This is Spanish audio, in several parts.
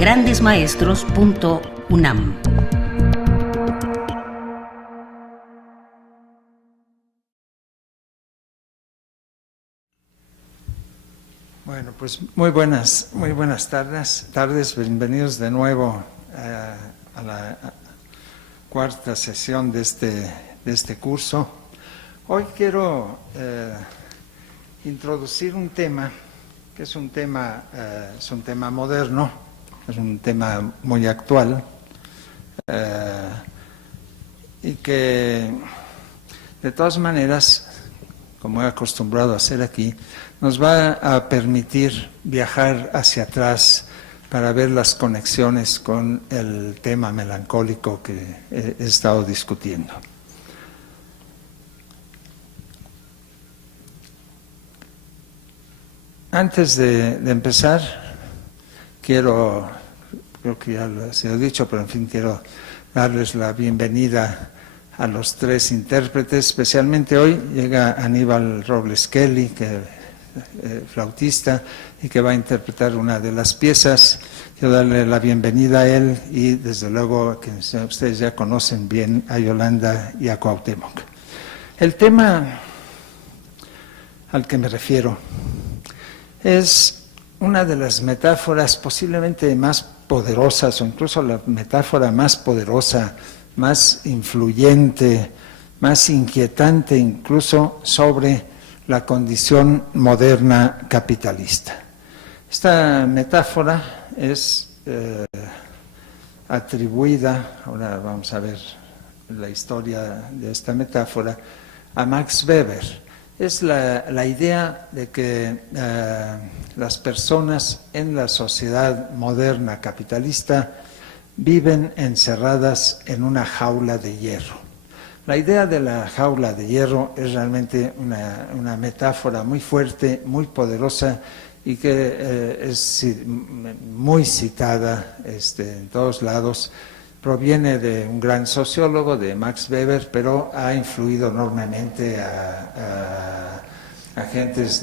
grandesmaestros.unam. Bueno, pues muy buenas tardes. Bienvenidos de nuevo a la cuarta sesión de este curso. Hoy quiero introducir un tema que es un tema moderno, es un tema muy actual y que de todas maneras, como he acostumbrado a hacer aquí, nos va a permitir viajar hacia atrás para ver las conexiones con el tema melancólico que he estado discutiendo. Antes de empezar, creo que ya lo he dicho, pero en fin, quiero darles la bienvenida a los tres intérpretes. Especialmente hoy llega Aníbal Robles Kelly, que flautista y que va a interpretar una de las piezas. Quiero darle la bienvenida a él y desde luego que ustedes ya conocen bien a Yolanda y a Cuauhtémoc. El tema al que me refiero es una de las metáforas posiblemente más poderosas, o incluso la metáfora más poderosa, más influyente, más inquietante incluso sobre la condición moderna capitalista. Esta metáfora es atribuida, ahora vamos a ver la historia de esta metáfora, a Max Weber. Es la idea de que las personas en la sociedad moderna capitalista viven encerradas en una jaula de hierro. La idea de la jaula de hierro es realmente una metáfora muy fuerte, muy poderosa y que es muy citada en todos lados. Proviene de un gran sociólogo, de Max Weber, pero ha influido enormemente a agentes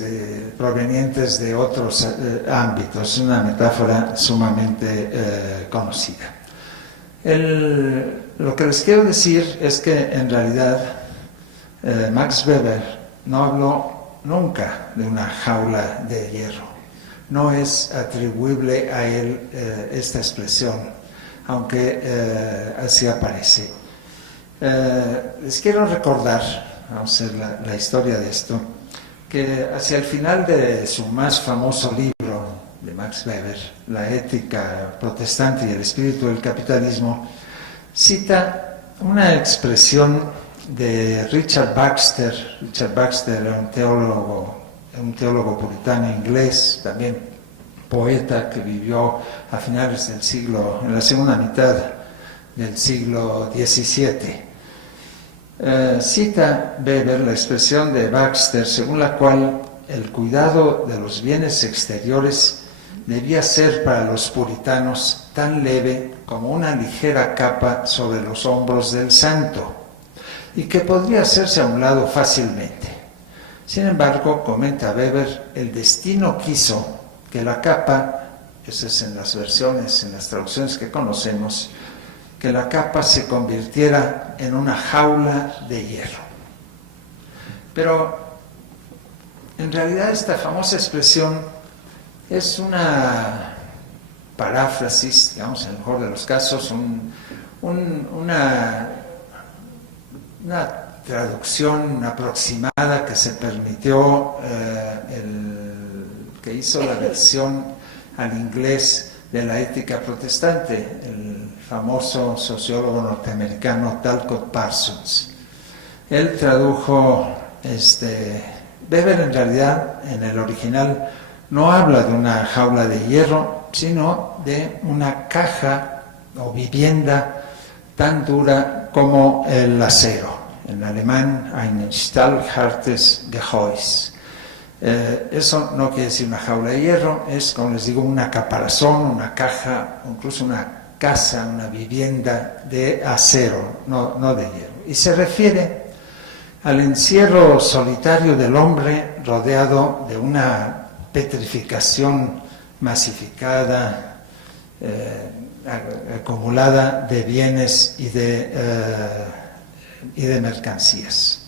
provenientes de otros ámbitos. Es una metáfora sumamente conocida. Lo que les quiero decir es que en realidad Max Weber no habló nunca de una jaula de hierro. No es atribuible a él esta expresión, aunque así aparece. Les quiero recordar, vamos a hacer la historia de esto, que hacia el final de su más famoso libro de Max Weber, La ética protestante y el espíritu del capitalismo, cita una expresión de Richard Baxter. Richard Baxter era un teólogo puritano inglés, también poeta que vivió a finales del siglo, en la segunda mitad del siglo XVII. Cita Weber la expresión de Baxter, según la cual el cuidado de los bienes exteriores debía ser para los puritanos tan leve como una ligera capa sobre los hombros del santo, y que podría hacerse a un lado fácilmente. Sin embargo, comenta Weber, el destino quiso que la capa, eso es en las versiones, en las traducciones que conocemos, que la capa se convirtiera en una jaula de hierro. Pero en realidad esta famosa expresión es una paráfrasis, digamos, en el mejor de los casos, una traducción aproximada que se permitió que hizo la versión al inglés de la ética protestante, el famoso sociólogo norteamericano Talcott Parsons. Él tradujo, Weber en realidad en el original no habla de una jaula de hierro, sino de una caja o vivienda tan dura como el acero. En alemán, ein stahlhartes Gehäuse. Eso no quiere decir una jaula de hierro, es, como les digo, una caparazón, una caja, incluso una casa, una vivienda de acero, no de hierro. Y se refiere al encierro solitario del hombre rodeado de una petrificación masificada, acumulada de bienes y de mercancías.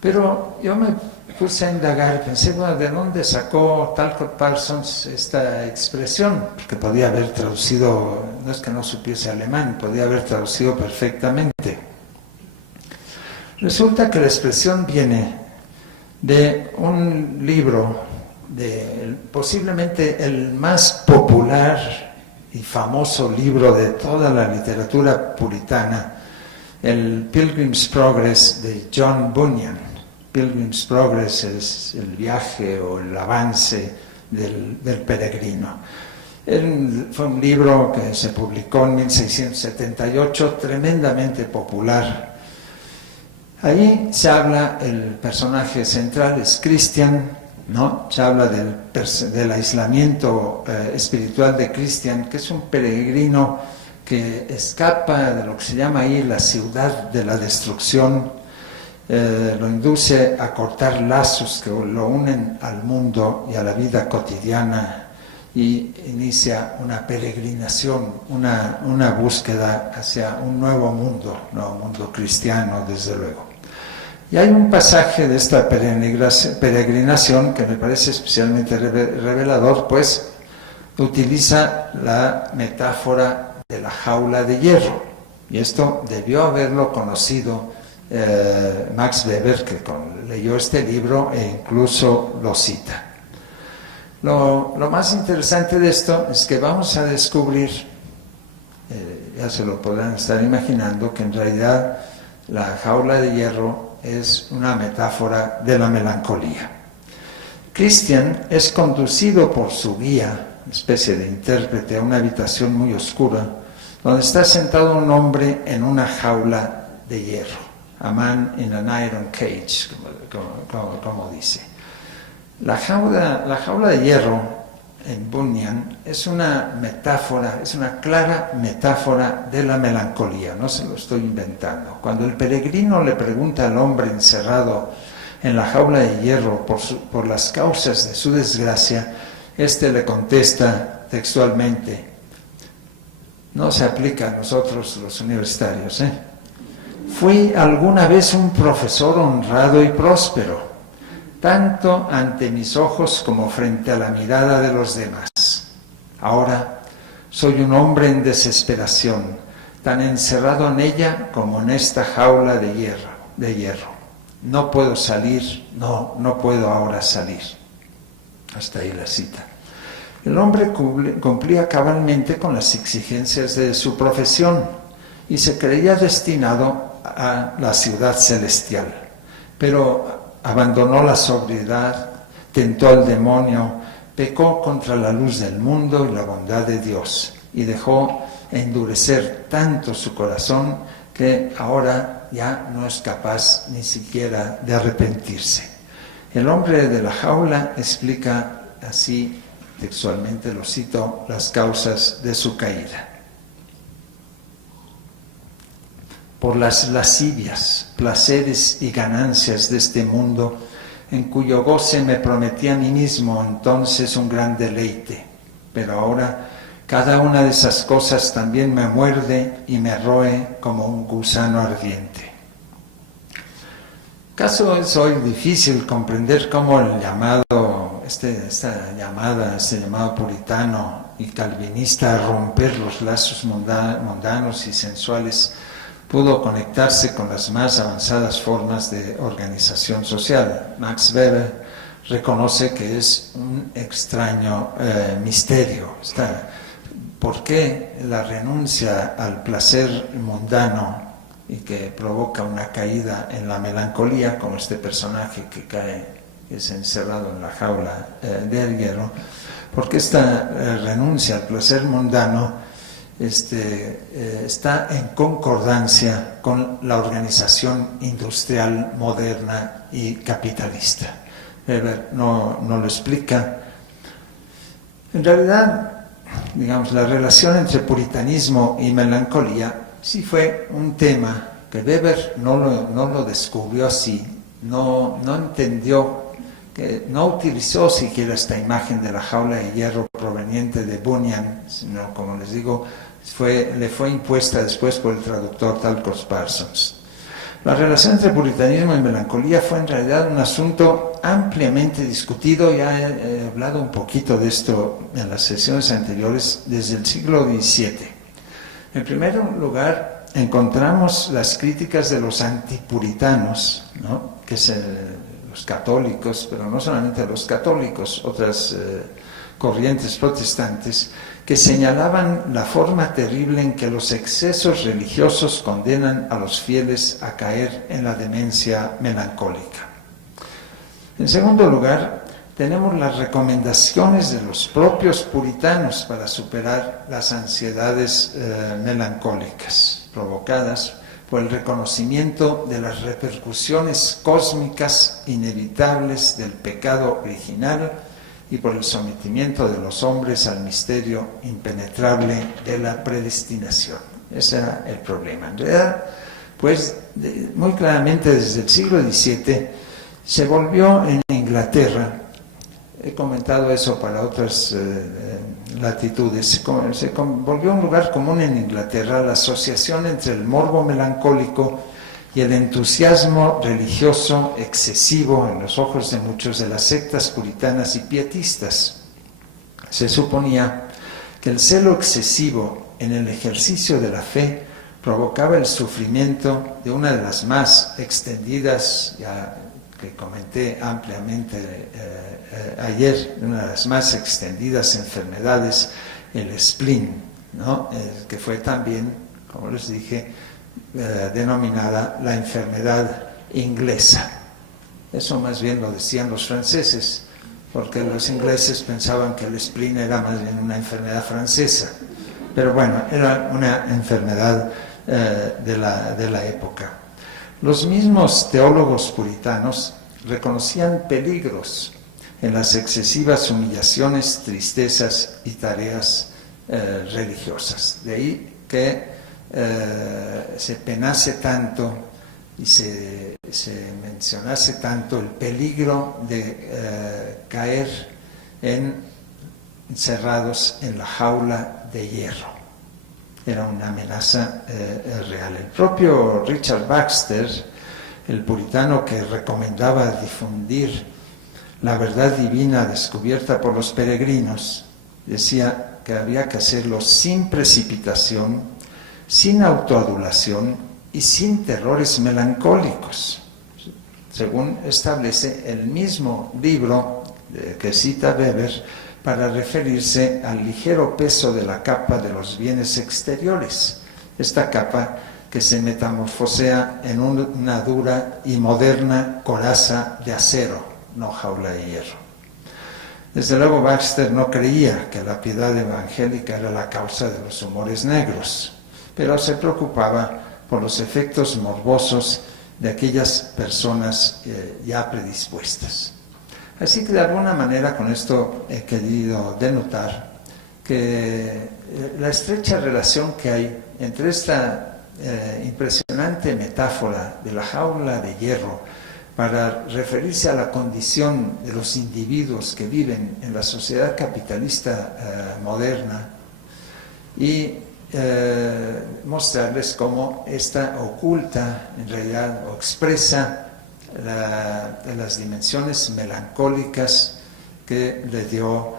Pero yo me puse a indagar, pensé, bueno, ¿de dónde sacó Talcott Parsons esta expresión? Porque podía haber traducido, no es que no supiese alemán, podía haber traducido perfectamente. Resulta que la expresión viene de un libro, posiblemente el más popular y famoso libro de toda la literatura puritana, el Pilgrim's Progress de John Bunyan. Pilgrim's Progress es el viaje o el avance del peregrino. Fue un libro que se publicó en 1678, tremendamente popular. Ahí se habla, el personaje central es Christian, ¿no? Se habla del aislamiento espiritual de Christian, que es un peregrino que escapa de lo que se llama ahí la ciudad de la destrucción. Lo induce a cortar lazos que lo unen al mundo y a la vida cotidiana y inicia una peregrinación, una búsqueda hacia un nuevo mundo cristiano, desde luego. Y hay un pasaje de esta peregrinación que me parece especialmente revelador, pues utiliza la metáfora de la jaula de hierro, y esto debió haberlo conocido Max Weber, que leyó este libro e incluso lo cita. Lo más interesante de esto es que vamos a descubrir, ya se lo podrán estar imaginando, que en realidad la jaula de hierro es una metáfora de la melancolía. Christian es conducido por su guía, una especie de intérprete, a una habitación muy oscura, donde está sentado un hombre en una jaula de hierro. A man in an iron cage, como dice. La jaula de hierro en Bunyan es una metáfora, es una clara metáfora de la melancolía, no se lo estoy inventando. Cuando el peregrino le pregunta al hombre encerrado en la jaula de hierro por las causas de su desgracia, éste le contesta textualmente, no se aplica a nosotros los universitarios, Fui alguna vez un profesor honrado y próspero, tanto ante mis ojos como frente a la mirada de los demás. Ahora soy un hombre en desesperación, tan encerrado en ella como en esta jaula de hierro. No puedo salir, no puedo ahora salir. Hasta ahí la cita. El hombre cumplía cabalmente con las exigencias de su profesión y se creía destinado a la ciudad celestial, pero abandonó la sobriedad, tentó al demonio, pecó contra la luz del mundo y la bondad de Dios, y dejó endurecer tanto su corazón que ahora ya no es capaz ni siquiera de arrepentirse. El hombre de la jaula explica así, textualmente lo cito, las causas de su caída. Por las lascivias, placeres y ganancias de este mundo, en cuyo goce me prometí a mí mismo entonces un gran deleite, pero ahora cada una de esas cosas también me muerde y me roe como un gusano ardiente. ¿Acaso es hoy difícil comprender cómo el llamado, este llamado puritano y calvinista a romper los lazos mundanos y sensuales pudo conectarse con las más avanzadas formas de organización social? Max Weber reconoce que es un extraño misterio. ¿Por qué la renuncia al placer mundano y que provoca una caída en la melancolía, como este personaje que es encerrado en la jaula del hierro? ¿Por qué esta renuncia al placer mundano está en concordancia con la organización industrial moderna y capitalista? Weber no lo explica. En realidad, digamos, la relación entre puritanismo y melancolía sí fue un tema que Weber no lo descubrió así, no entendió, que no utilizó siquiera esta imagen de la jaula de hierro proveniente proveniente de Bunyan, sino, como les digo, le fue impuesta después por el traductor Talcott Parsons. La relación entre puritanismo y melancolía fue en realidad un asunto ampliamente discutido. Ya he hablado un poquito de esto en las sesiones anteriores, desde el siglo XVII. En primer lugar, encontramos las críticas de los antipuritanos, ¿no? Que es los católicos, pero no solamente los católicos, otras corrientes protestantes, que señalaban la forma terrible en que los excesos religiosos condenan a los fieles a caer en la demencia melancólica. En segundo lugar, tenemos las recomendaciones de los propios puritanos para superar las ansiedades melancólicas provocadas por el reconocimiento de las repercusiones cósmicas inevitables del pecado original y por el sometimiento de los hombres al misterio impenetrable de la predestinación. Ese era el problema. En realidad, pues, muy claramente desde el siglo XVII se volvió en Inglaterra, he comentado eso para otras latitudes, se volvió un lugar común en Inglaterra la asociación entre el morbo melancólico y el entusiasmo religioso excesivo en los ojos de muchos de las sectas puritanas y pietistas. Se suponía que el celo excesivo en el ejercicio de la fe provocaba el sufrimiento de una de las más extendidas, ya que comenté ampliamente ayer, una de las más extendidas enfermedades, el spleen, ¿no? Que fue también, como les dije, denominada la enfermedad inglesa. Eso más bien lo decían los franceses, porque los ingleses pensaban que el spleen era más bien una enfermedad francesa, pero bueno, era una enfermedad de la época. Los mismos teólogos puritanos reconocían peligros en las excesivas humillaciones, tristezas y tareas religiosas. De ahí que se penase tanto y se mencionase tanto el peligro de caer encerrados en la jaula de hierro. Era una amenaza real. El propio Richard Baxter, el puritano que recomendaba difundir la verdad divina descubierta por los peregrinos, decía que había que hacerlo sin precipitación, sin autoadulación y sin terrores melancólicos, según establece el mismo libro que cita Weber para referirse al ligero peso de la capa de los bienes exteriores, esta capa que se metamorfosea en una dura y moderna coraza de acero, no jaula de hierro. Desde luego Baxter no creía que la piedad evangélica era la causa de los humores negros, pero se preocupaba por los efectos morbosos de aquellas personas ya predispuestas. Así que de alguna manera con esto he querido denotar que la estrecha relación que hay entre esta impresionante metáfora de la jaula de hierro para referirse a la condición de los individuos que viven en la sociedad capitalista moderna y mostrarles cómo esta oculta en realidad o expresa las dimensiones melancólicas que le dio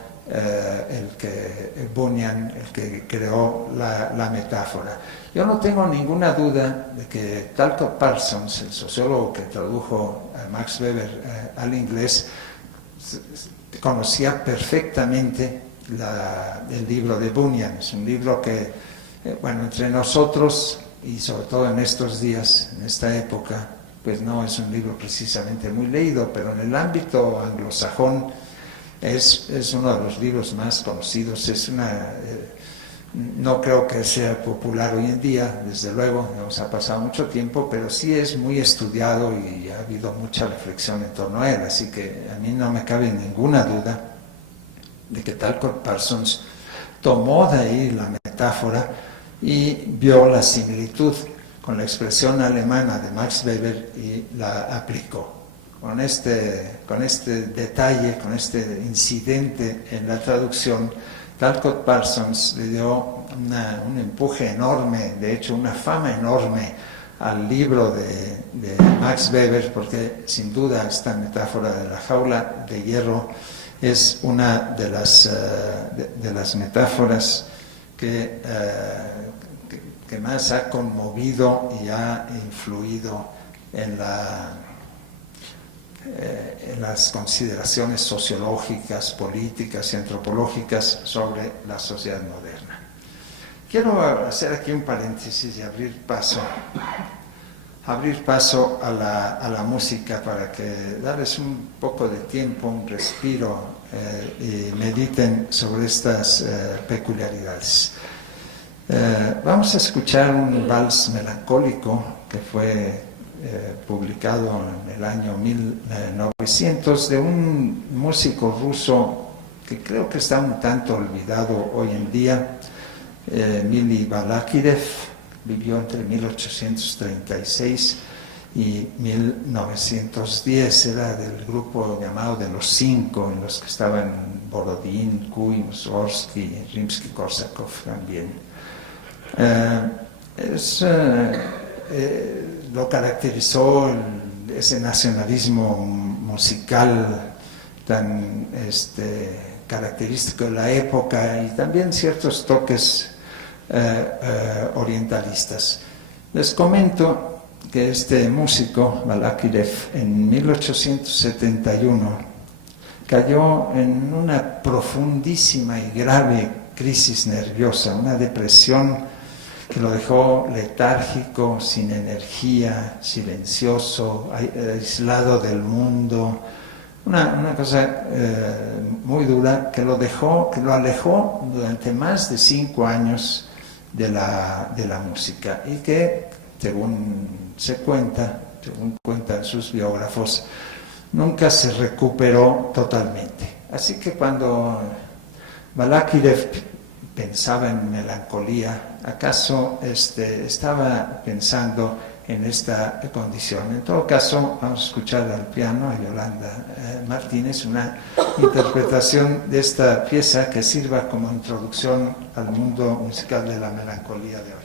Bunyan, el que creó la metáfora. Yo no tengo ninguna duda de que Talcott Parsons, el sociólogo que tradujo a Max Weber al inglés, conocía perfectamente el libro de Bunyan. Es un libro que, bueno, entre nosotros y sobre todo en estos días, en esta época, pues no es un libro precisamente muy leído, pero en el ámbito anglosajón es uno de los libros más conocidos. No creo que sea popular hoy en día, desde luego, nos ha pasado mucho tiempo, pero sí es muy estudiado y ha habido mucha reflexión en torno a él, así que a mí no me cabe ninguna duda de que Talcott Parsons tomó de ahí la metáfora y vio la similitud con la expresión alemana de Max Weber y la aplicó. Con este detalle, con este incidente en la traducción, Talcott Parsons le dio un empuje enorme, de hecho una fama enorme al libro de Max Weber, porque sin duda esta metáfora de la jaula de hierro es una de las metáforas que más ha conmovido y ha influido en las consideraciones sociológicas, políticas y antropológicas sobre la sociedad moderna. Quiero hacer aquí un paréntesis y abrir paso a la música para que darles un poco de tiempo, un respiro y mediten sobre estas peculiaridades. Vamos a escuchar un vals melancólico que fue publicado en el año 1900 de un músico ruso que creo que está un tanto olvidado hoy en día, Mili Balakirev. Vivió entre 1836 y 1910, era del grupo llamado de los Cinco, en los que estaban Borodín, Kuy, Mussorgsky, Rimsky-Korsakov también. Lo caracterizó ese nacionalismo musical tan característico de la época y también ciertos toques orientalistas. Les comento que este músico, Balakirev, en 1871 cayó en una profundísima y grave crisis nerviosa, una depresión que lo dejó letárgico, sin energía, silencioso, aislado del mundo. Una cosa muy dura que lo alejó durante más de 5 años de la música y que, según cuentan sus biógrafos, nunca se recuperó totalmente. Así que cuando Balakirev pensaba en melancolía, ¿acaso estaba pensando en esta condición? En todo caso, vamos a escuchar al piano a Yolanda Martínez una interpretación de esta pieza que sirva como introducción al mundo musical de la melancolía de hoy.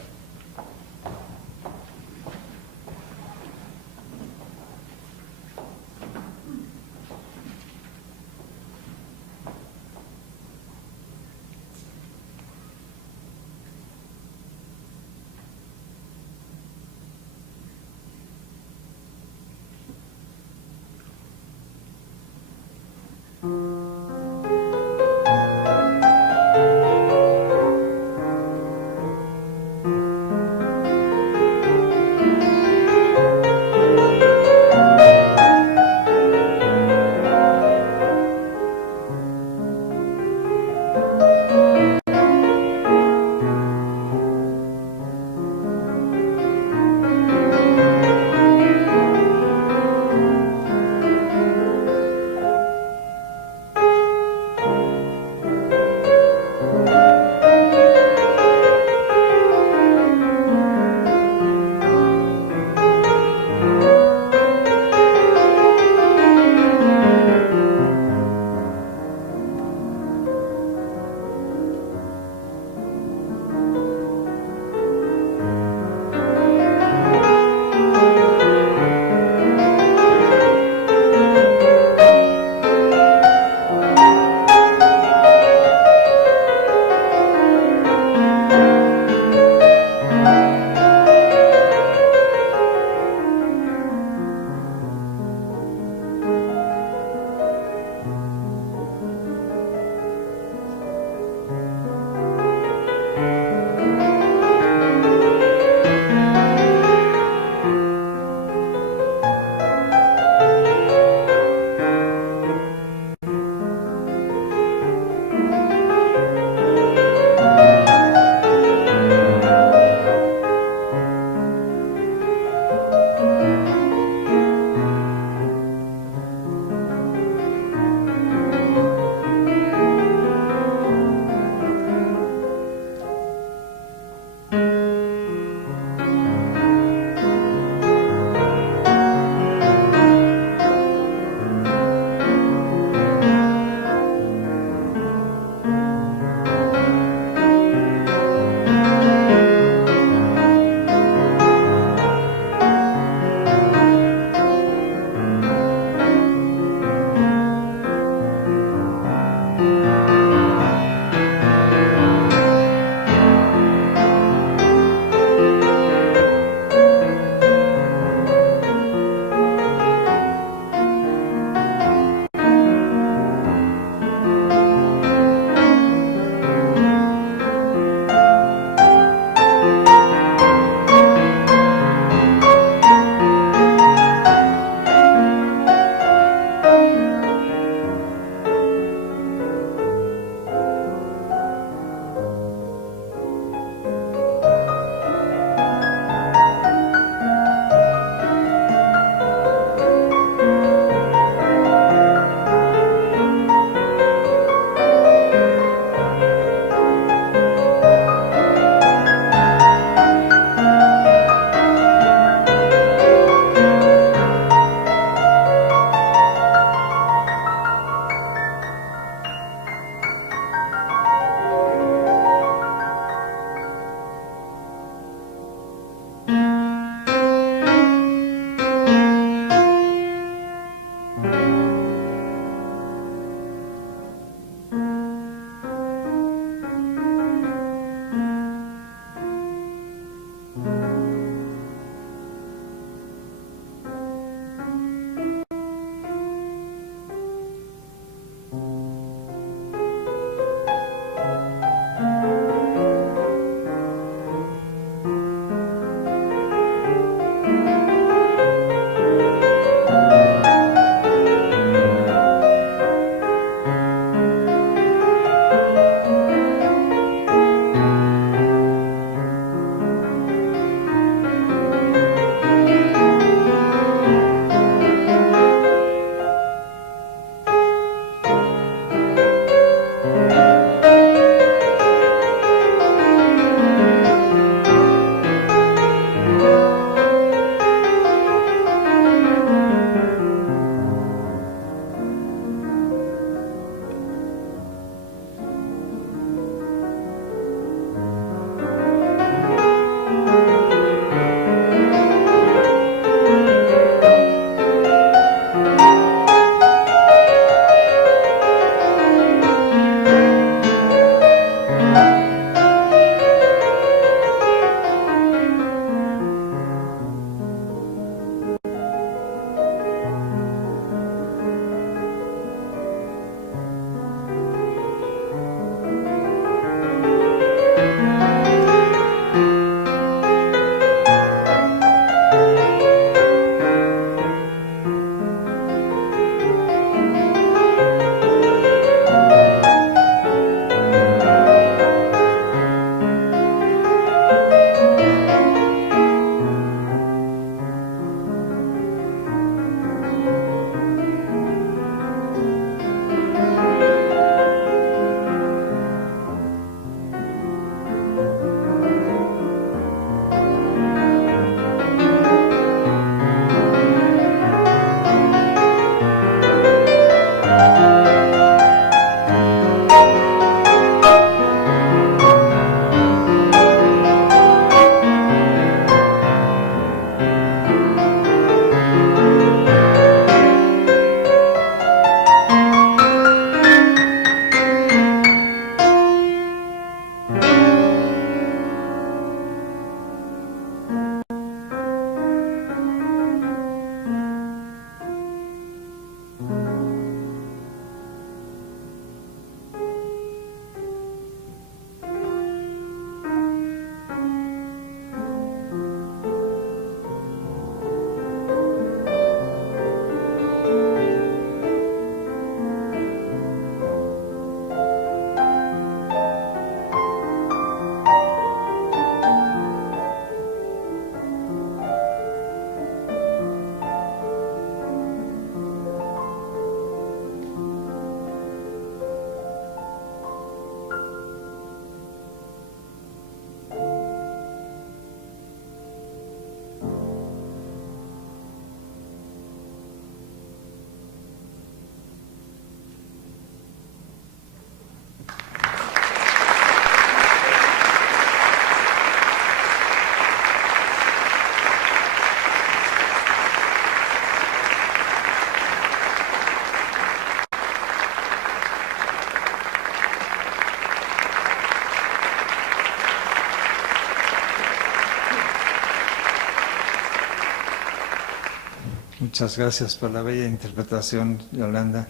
Muchas gracias por la bella interpretación, Yolanda.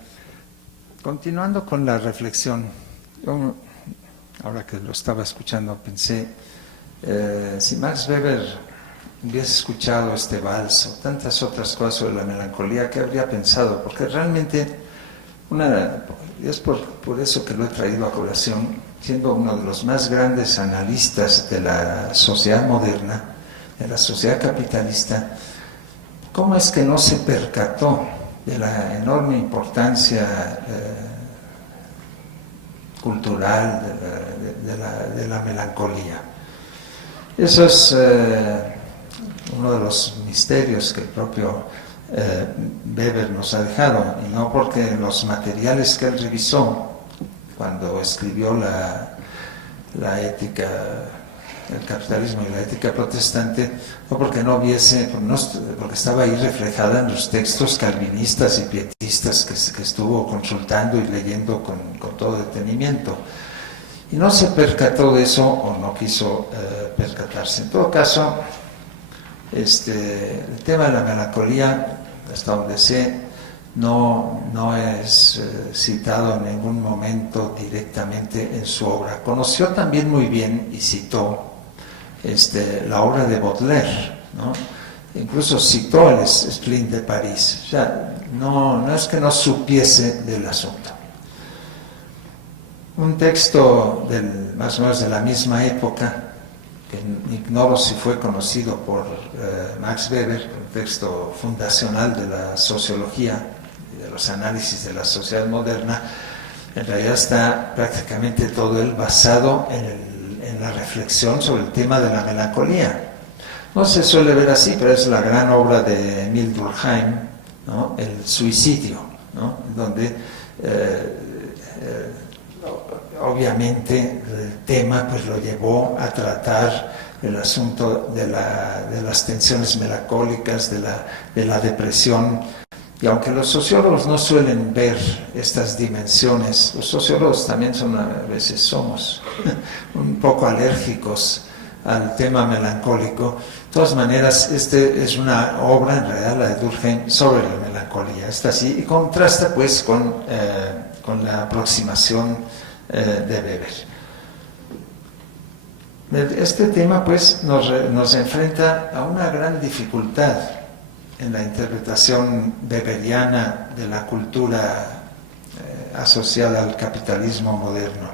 Continuando con la reflexión, yo, ahora que lo estaba escuchando, pensé, si Max Weber hubiese escuchado este vals o tantas otras cosas sobre la melancolía, ¿qué habría pensado? Porque realmente, es por eso que lo he traído a colación, siendo uno de los más grandes analistas de la sociedad moderna, de la sociedad capitalista, ¿cómo es que no se percató de la enorme importancia cultural de la melancolía? Eso es uno de los misterios que el propio Weber nos ha dejado, y no porque los materiales que él revisó cuando escribió la ética, el capitalismo y la ética protestante, no porque no viese, porque estaba ahí reflejada en los textos calvinistas y pietistas que estuvo consultando y leyendo con todo detenimiento. Y no se percató de eso, o no quiso percatarse. En todo caso, el tema de la melancolía, hasta donde sé, no es citado en ningún momento directamente en su obra. Conoció también muy bien y citó la obra de Baudelaire, ¿no? Incluso citó el Spleen de París. O sea, no es que no supiese del asunto. Un texto más o menos de la misma época, que ignoro si fue conocido por Max Weber, un texto fundacional de la sociología y de los análisis de la sociedad moderna, en realidad está prácticamente todo él basado en la reflexión sobre el tema de la melancolía. No se suele ver así, pero es la gran obra de Emile Durkheim, ¿no? El suicidio, ¿no? Donde obviamente el tema pues lo llevó a tratar el asunto de las tensiones melancólicas, de la depresión. Y aunque los sociólogos no suelen ver estas dimensiones, los sociólogos también a veces somos un poco alérgicos al tema melancólico. De todas maneras, es una obra, en realidad, la de Durkheim, sobre la melancolía. Está así, y contrasta pues con la aproximación de Weber. Este tema pues nos enfrenta a una gran dificultad en la interpretación weberiana de la cultura asociada al capitalismo moderno.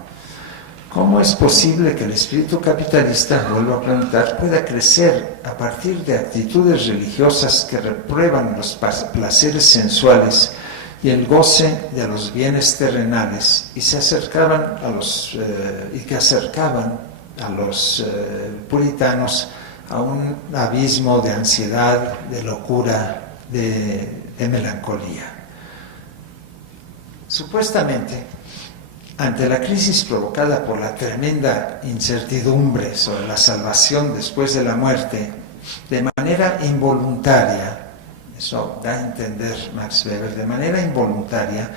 ¿Cómo es posible que el espíritu capitalista, vuelvo a preguntar, pueda crecer a partir de actitudes religiosas que reprueban los placeres sensuales y el goce de los bienes terrenales y que acercaban a los puritanos a un abismo de ansiedad, de locura, de melancolía? Supuestamente, ante la crisis provocada por la tremenda incertidumbre sobre la salvación después de la muerte, de manera involuntaria, eso da a entender Max Weber, de manera involuntaria,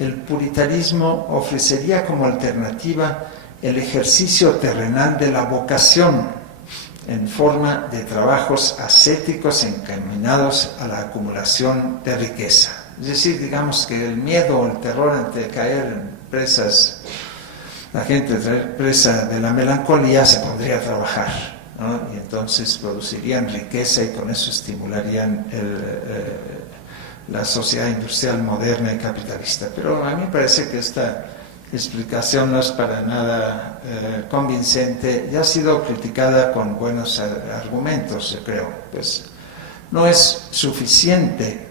el puritanismo ofrecería como alternativa el ejercicio terrenal de la vocación en forma de trabajos ascéticos encaminados a la acumulación de riqueza. Es decir, digamos que el miedo o el terror ante caer en presas, la gente presa de la melancolía se pondría a trabajar, ¿no? Y entonces producirían riqueza y con eso estimularían la sociedad industrial moderna y capitalista. Pero a mí me parece que esta explicación no es para nada convincente y ha sido criticada con buenos argumentos, yo creo. Pues no es suficiente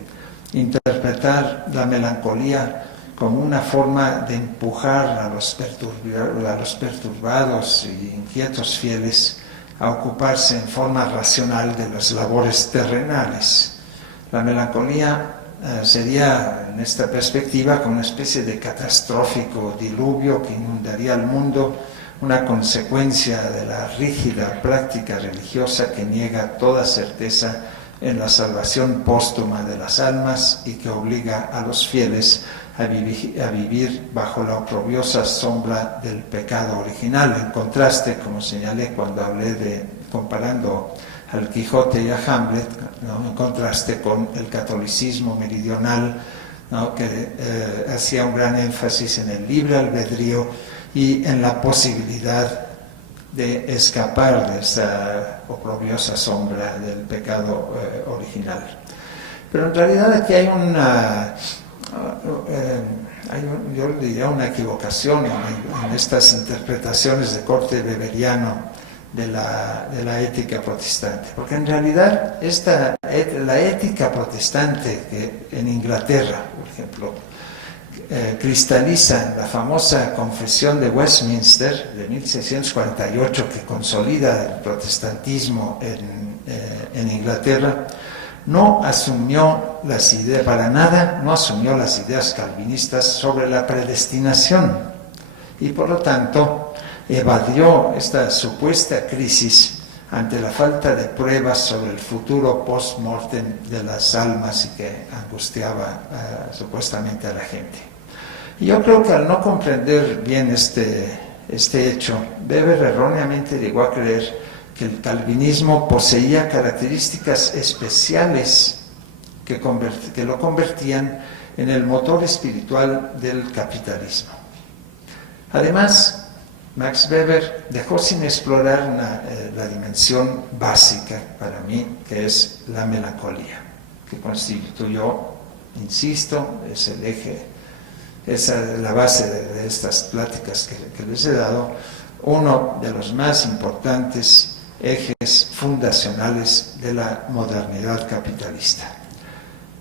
interpretar la melancolía como una forma de empujar a los perturbados y inquietos fieles a ocuparse en forma racional de las labores terrenales. La melancolía sería, en esta perspectiva, como una especie de catastrófico diluvio que inundaría el mundo, una consecuencia de la rígida práctica religiosa que niega toda certeza en la salvación póstuma de las almas y que obliga a los fieles a vivir bajo la oprobiosa sombra del pecado original. En contraste, como señalé cuando hablé comparando al Quijote y a Hamlet, ¿no?, en contraste con el catolicismo meridional, ¿no?, que hacía un gran énfasis en el libre albedrío y en la posibilidad de escapar de esa oprobiosa sombra del pecado original. Pero en realidad aquí hay yo diría una equivocación en estas interpretaciones de corte weberiano de la ética protestante, porque en realidad la ética protestante que en Inglaterra, por ejemplo, cristaliza la famosa Confesión de Westminster de 1648, que consolida el protestantismo en Inglaterra, no asumió las ideas, para nada, no asumió las ideas calvinistas sobre la predestinación y por lo tanto evadió esta supuesta crisis ante la falta de pruebas sobre el futuro post-mortem de las almas y que angustiaba supuestamente a la gente. Y yo creo que al no comprender bien este hecho, Weber erróneamente llegó a creer que el calvinismo poseía características especiales que lo convertían en el motor espiritual del capitalismo. Además, Max Weber dejó sin explorar la dimensión básica para mí, que es la melancolía, que constituyó, insisto, es el eje, es la base de estas pláticas que les he dado, uno de los más importantes ejes fundacionales de la modernidad capitalista.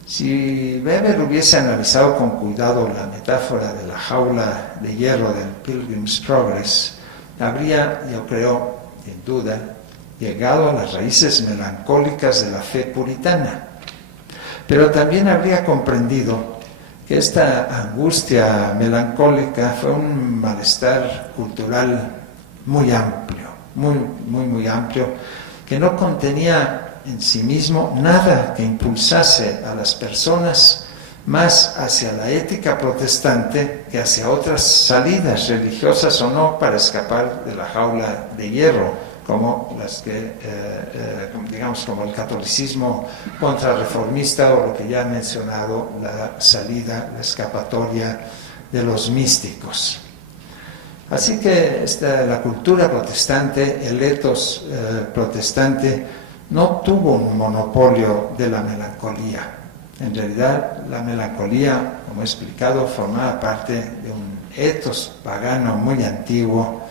Si Weber hubiese analizado con cuidado la metáfora de la jaula de hierro del Pilgrim's Progress, habría, yo creo, sin duda, llegado a las raíces melancólicas de la fe puritana. Pero también habría comprendido que esta angustia melancólica fue un malestar cultural muy amplio, muy amplio, que no contenía en sí mismo nada que impulsase a las personas más hacia la ética protestante que hacia otras salidas, religiosas o no, para escapar de la jaula de hierro, como las que, digamos, como el catolicismo contrarreformista o lo que ya he mencionado, la salida, la escapatoria de los místicos. Así que la cultura protestante, el ethos protestante, no tuvo un monopolio de la melancolía. En realidad, la melancolía, como he explicado, formaba parte de un ethos pagano muy antiguo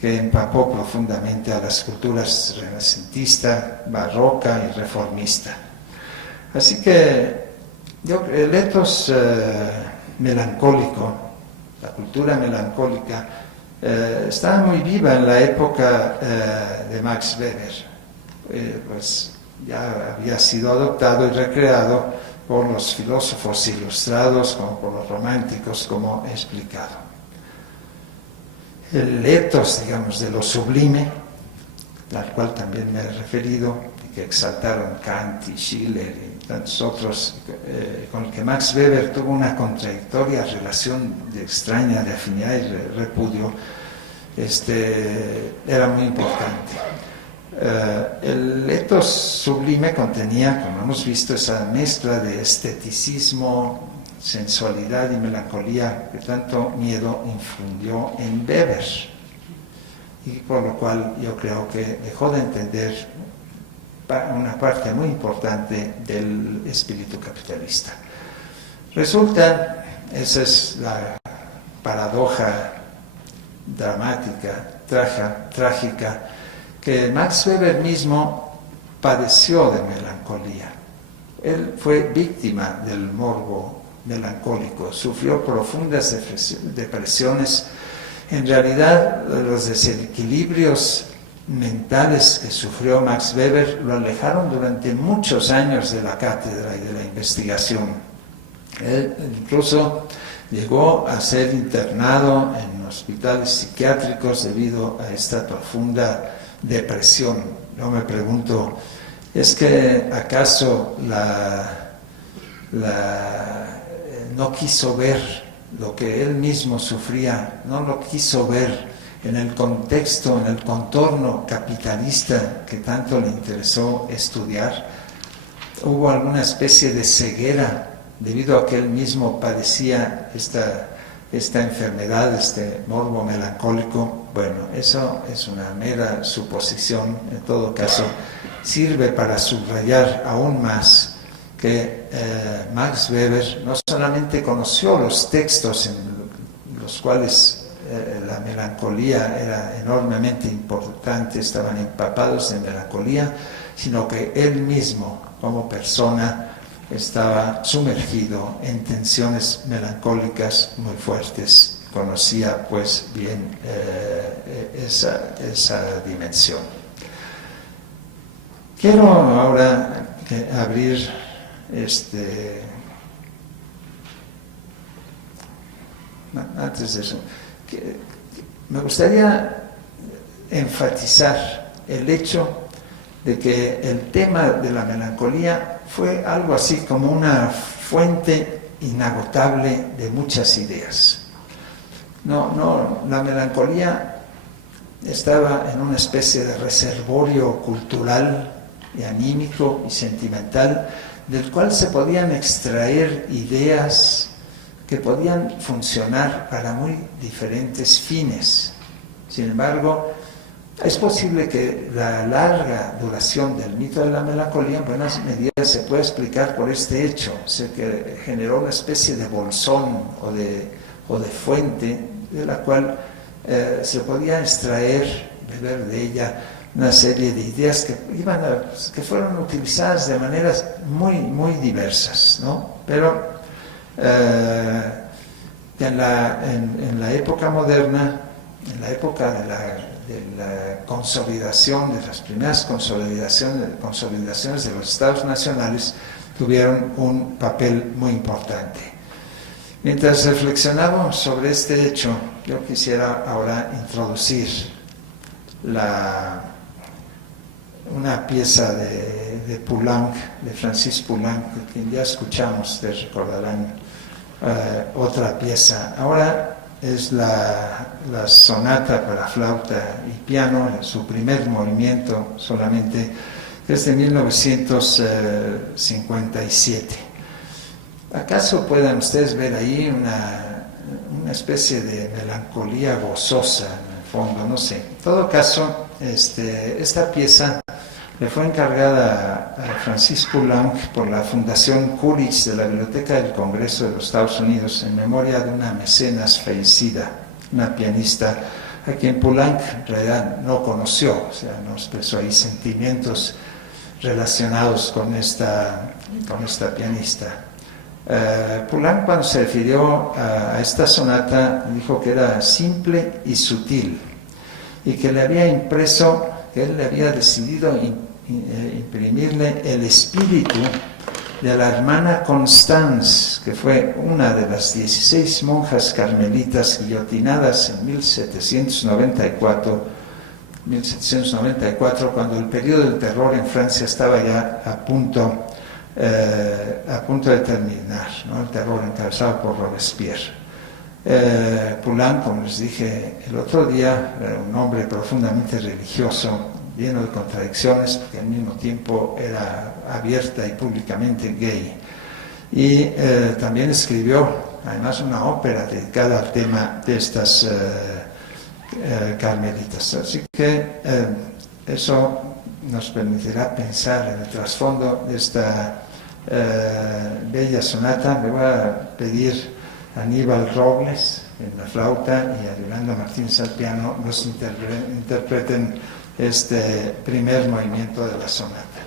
que empapó profundamente a las culturas renacentista, barroca y reformista. Así que el ethos melancólico, la cultura melancólica, estaba muy viva en la época de Max Weber. Pues ya había sido adoptado y recreado por los filósofos ilustrados como por los románticos, como he explicado. El ethos, digamos, de lo sublime, al cual también me he referido, y que exaltaron Kant y Schiller y tantos otros, con el que Max Weber tuvo una contradictoria relación extraña de afinidad y repudio, era muy importante. El ethos sublime contenía, como hemos visto, esa mezcla de esteticismo, sensualidad y melancolía que tanto miedo infundió en Weber, y por lo cual yo creo que dejó de entender una parte muy importante del espíritu capitalista. Resulta, esa es la paradoja dramática, trágica, que Max Weber mismo padeció de melancolía. Él fue víctima del morbo melancólico, sufrió profundas depresiones. En realidad, los desequilibrios mentales que sufrió Max Weber lo alejaron durante muchos años de la cátedra y de la investigación. Él incluso llegó a ser internado en hospitales psiquiátricos debido a esta profunda depresión. Yo me pregunto, ¿es que acaso no quiso ver lo que él mismo sufría, no lo quiso ver en el contexto, en el contorno capitalista que tanto le interesó estudiar, hubo alguna especie de ceguera debido a que él mismo padecía esta enfermedad, este morbo melancólico. Bueno, eso es una mera suposición. En todo caso, sirve para subrayar aún más que Max Weber no solamente conoció los textos en los cuales la melancolía era enormemente importante, estaban empapados de melancolía, sino que él mismo, como persona, estaba sumergido en tensiones melancólicas muy fuertes. Conocía pues bien esa dimensión. Quiero ahora abrir antes de eso, me gustaría enfatizar el hecho de que el tema de la melancolía fue algo así como una fuente inagotable de muchas ideas. La melancolía estaba en una especie de reservorio cultural y anímico y sentimental del cual se podían extraer ideas que podían funcionar para muy diferentes fines. Sin embargo, es posible que la larga duración del mito de la melancolía en buenas medidas se pueda explicar por este hecho, o sea, que generó una especie de bolsón o de fuente de la cual se podía extraer, beber de ella una serie de ideas que fueron utilizadas de maneras muy, muy diversas, ¿no? Pero en la época moderna, en la época de la consolidación, de las primeras consolidaciones de los estados nacionales, tuvieron un papel muy importante. Mientras reflexionamos sobre este hecho, yo quisiera ahora introducir una pieza de Poulenc, de Francis Poulenc, que ya escuchamos, ustedes recordarán otra pieza. Ahora es la sonata para flauta y piano, en su primer movimiento solamente, desde 1957. ¿Acaso puedan ustedes ver ahí una especie de melancolía gozosa en el fondo? No sé. En todo caso, esta pieza le fue encargada a Francis Poulenc por la Fundación Coolidge de la Biblioteca del Congreso de los Estados Unidos en memoria de una mecenas fallecida, una pianista a quien Poulenc en realidad no conoció, o sea, no expresó ahí sentimientos relacionados con esta pianista. Poulenc, cuando se refirió a esta sonata, dijo que era simple y sutil y que le había impreso, que él le había decidido imprimirle el espíritu de la hermana Constance, que fue una de las 16 monjas carmelitas guillotinadas en 1794, cuando el periodo del terror en Francia estaba ya a punto de terminar, ¿no? El terror encabezado por Robespierre. Poulenc, como les dije el otro día, era un hombre profundamente religioso, lleno de contradicciones, porque al mismo tiempo era abierta y públicamente gay. Y también escribió, además, una ópera dedicada al tema de estas carmelitas. Así que eso nos permitirá pensar en el trasfondo de esta bella sonata. Le voy a pedir a Aníbal Robles en la flauta y a Yolanda Martínez al piano nos interpreten este primer movimiento de la sonata.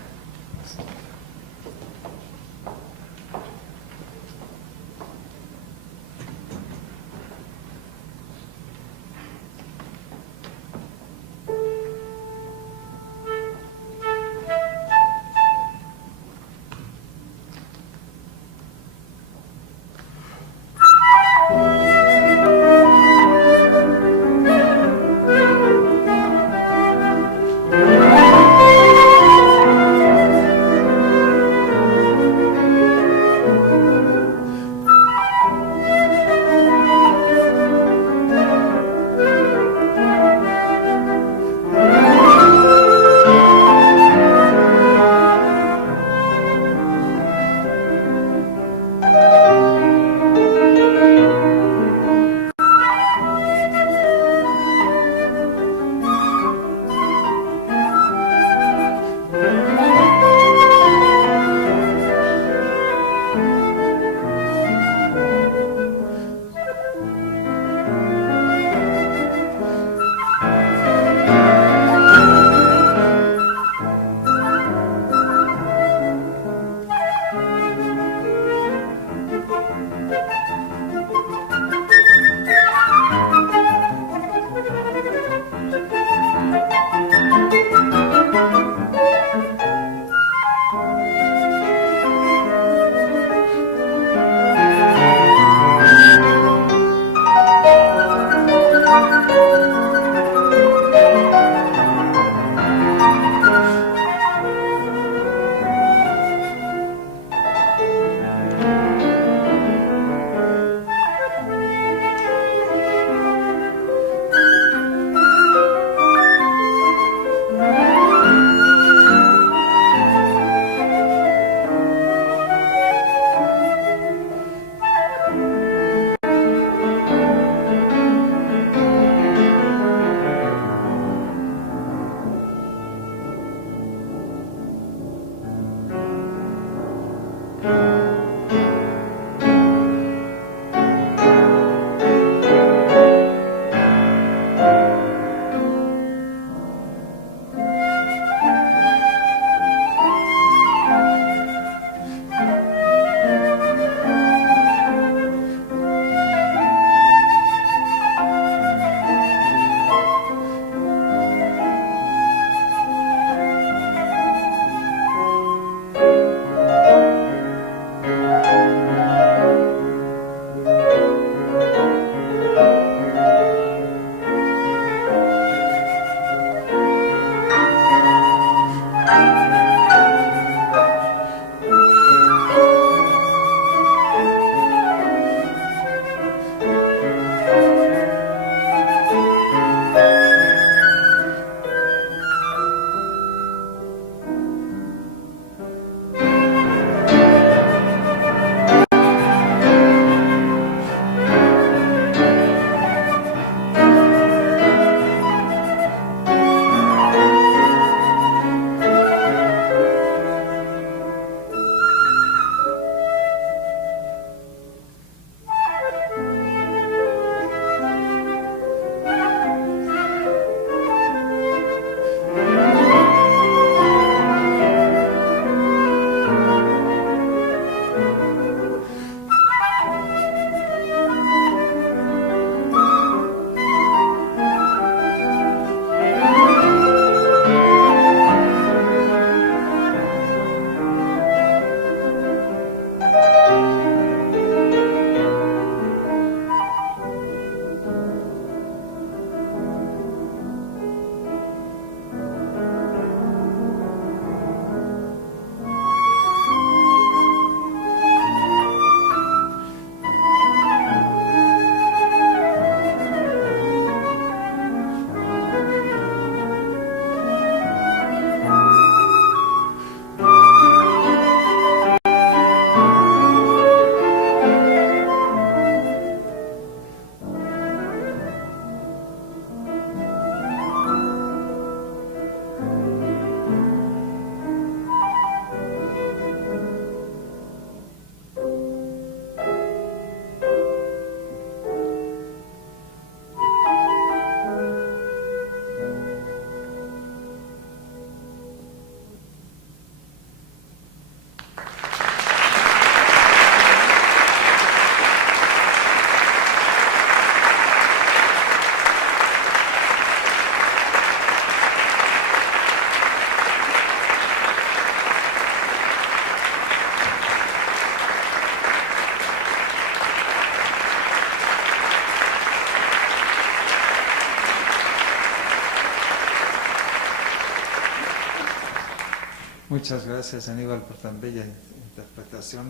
Muchas gracias, Aníbal, por tan bella interpretación.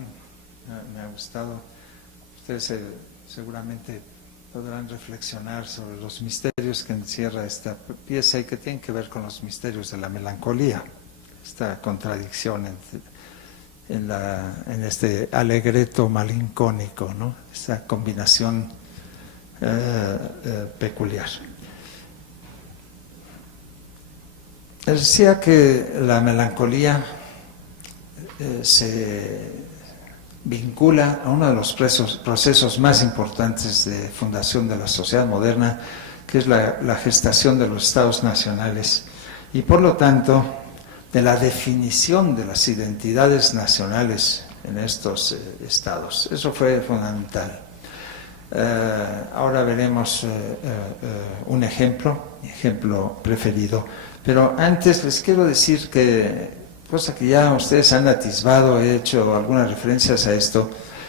Me ha gustado. Ustedes seguramente podrán reflexionar sobre los misterios que encierra esta pieza y que tienen que ver con los misterios de la melancolía, esta contradicción en este alegreto malincónico, ¿no? Esta combinación peculiar. Decía que la melancolía se vincula a uno de los procesos más importantes de fundación de la sociedad moderna, que es la gestación de los estados nacionales y por lo tanto de la definición de las identidades nacionales en estos estados. Eso fue fundamental. Ahora veremos un ejemplo preferido, pero antes les quiero decir que, cosa que ya ustedes han atisbado, he hecho algunas referencias a esto,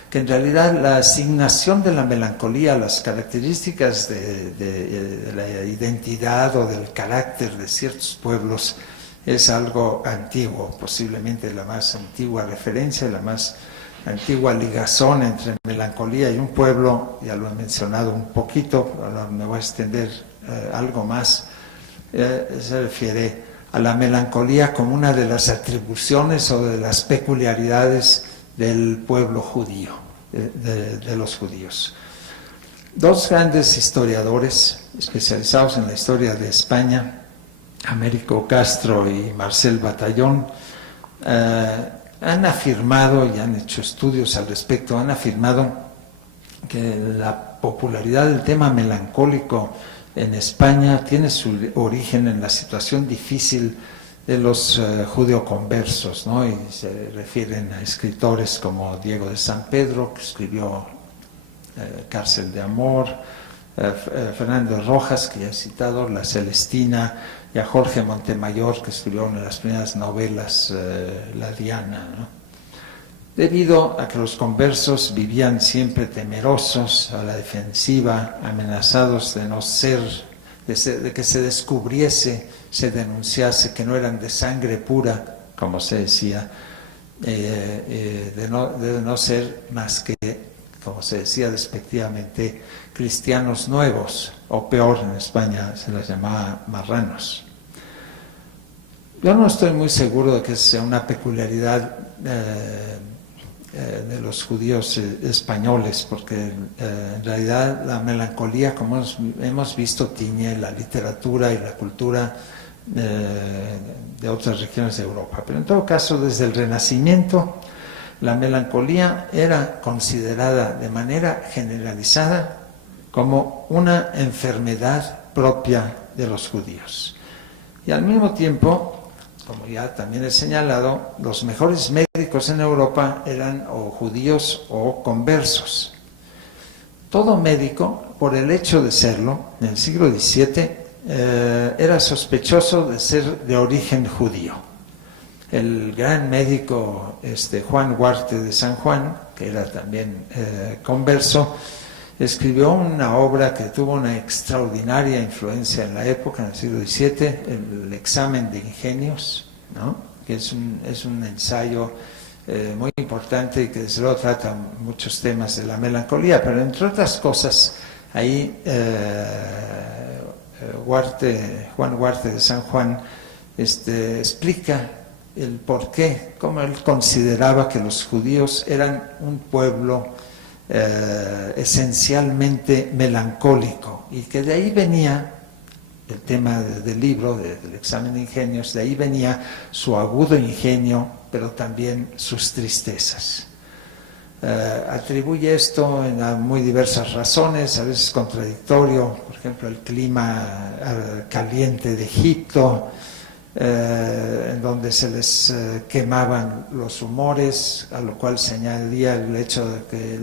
que en realidad la asignación de la melancolía a las características de la identidad o del carácter de ciertos pueblos es algo antiguo, posiblemente la más antigua referencia, la más antigua ligazón entre melancolía y un pueblo. Ya lo he mencionado un poquito, ahora me voy a extender algo más. Se refiere a la melancolía como una de las atribuciones o de las peculiaridades del pueblo judío, de los judíos. Dos grandes historiadores especializados en la historia de España, Américo Castro y Marcel Batallón, han afirmado y han hecho estudios al respecto, han afirmado que la popularidad del tema melancólico en España tiene su origen en la situación difícil de los judeoconversos, ¿no? Y se refieren a escritores como Diego de San Pedro, que escribió Cárcel de Amor, Fernando Rojas, que ya he citado, La Celestina, y a Jorge Montemayor, que escribió una de las primeras novelas, La Diana, ¿no? Debido a que los conversos vivían siempre temerosos, a la defensiva, amenazados de que se descubriese, se denunciase que no eran de sangre pura, como se decía, de no ser más que, como se decía despectivamente, cristianos nuevos, o peor, en España se les llamaba marranos. Yo no estoy muy seguro de que sea una peculiaridad de los judíos españoles, porque en realidad la melancolía, como hemos visto, tiñe la literatura y la cultura de otras regiones de Europa. Pero en todo caso, desde el Renacimiento, la melancolía era considerada de manera generalizada como una enfermedad propia de los judíos. Y al mismo tiempo, como ya también he señalado, los mejores médicos en Europa eran o judíos o conversos. Todo médico, por el hecho de serlo, en el siglo XVII, era sospechoso de ser de origen judío. El gran médico Juan Huarte de San Juan, que era también converso, escribió una obra que tuvo una extraordinaria influencia en la época, en el siglo XVII, el Examen de Ingenios, ¿no? Que es un ensayo muy importante y que desde luego trata muchos temas de la melancolía, pero entre otras cosas, ahí Juan Huarte de San Juan explica el por qué, cómo él consideraba que los judíos eran un pueblo esencialmente melancólico, y que de ahí venía el tema del libro, del Examen de Ingenios, de ahí venía su agudo ingenio, pero también sus tristezas. Atribuye esto a muy diversas razones, a veces contradictorio, por ejemplo el clima caliente de Egipto, en donde se les quemaban los humores, a lo cual se añadía el hecho de que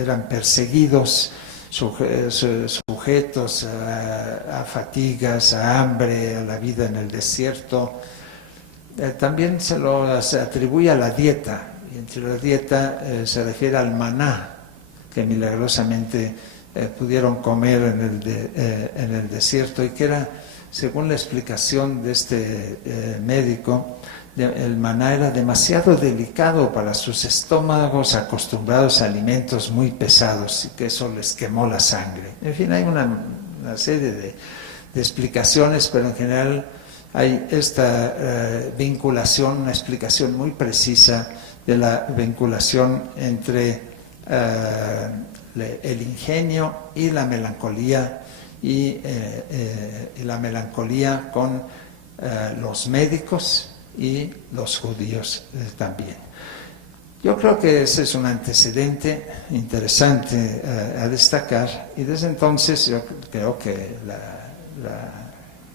eran perseguidos, sujetos a fatigas, a hambre, a la vida en el desierto. También se atribuye a la dieta, y entre la dieta se refiere al maná, que milagrosamente pudieron comer en el desierto, y que era, según la explicación de este médico, el maná era demasiado delicado para sus estómagos acostumbrados a alimentos muy pesados y que eso les quemó la sangre. En fin, hay una serie de explicaciones, pero en general hay esta vinculación, una explicación muy precisa de la vinculación entre el ingenio y la melancolía, y la melancolía con los médicos y los judíos también. Yo creo que ese es un antecedente interesante a destacar, y desde entonces yo creo que la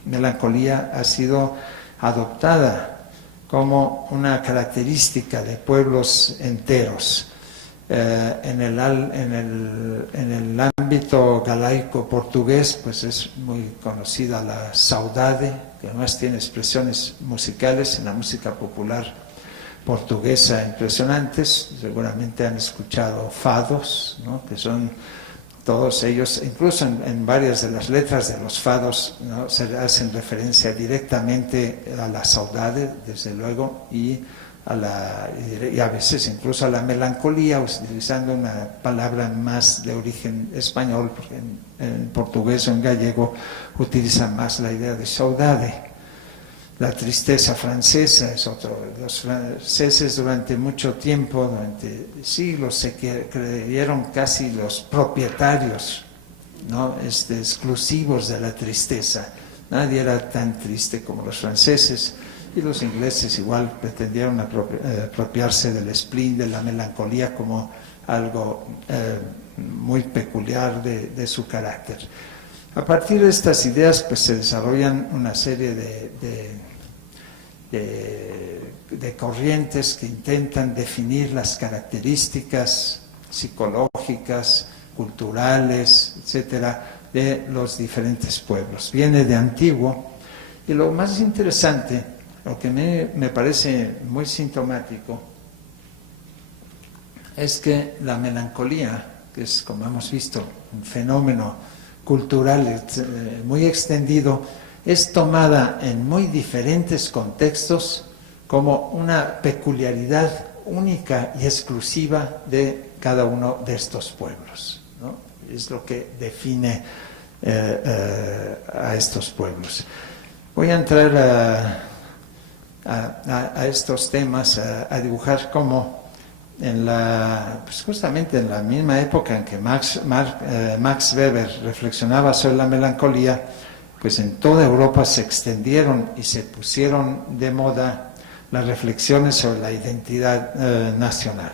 melancolía ha sido adoptada como una característica de pueblos enteros. En el ámbito galaico portugués, pues es muy conocida la saudade, que además tiene expresiones musicales en la música popular portuguesa impresionantes. Seguramente han escuchado fados, ¿no?, que son todos ellos, incluso en varias de las letras de los fados, ¿no?, se hacen referencia directamente a la saudade, desde luego, y a veces incluso a la melancolía, utilizando una palabra más de origen español, porque en portugués o en gallego utilizan más la idea de saudade. La tristeza francesa es otro. Los franceses durante mucho tiempo, durante siglos, se creyeron casi los propietarios, ¿no?, exclusivos de la tristeza. Nadie era tan triste como los franceses. Y los ingleses igual pretendieron apropiarse del spleen, de la melancolía, como algo muy peculiar de su carácter. A partir de estas ideas, pues se desarrollan una serie de corrientes que intentan definir las características psicológicas, culturales, etcétera, de los diferentes pueblos. Viene de antiguo, y lo más interesante, lo que me parece muy sintomático, es que la melancolía, que es, como hemos visto, un fenómeno cultural muy extendido, es tomada en muy diferentes contextos como una peculiaridad única y exclusiva de cada uno de estos pueblos, ¿no? Es lo que define a estos pueblos. Voy a entrar a estos temas, a dibujar cómo pues justamente en la misma época en que Max Weber reflexionaba sobre la melancolía, pues en toda Europa se extendieron y se pusieron de moda las reflexiones sobre la identidad nacional.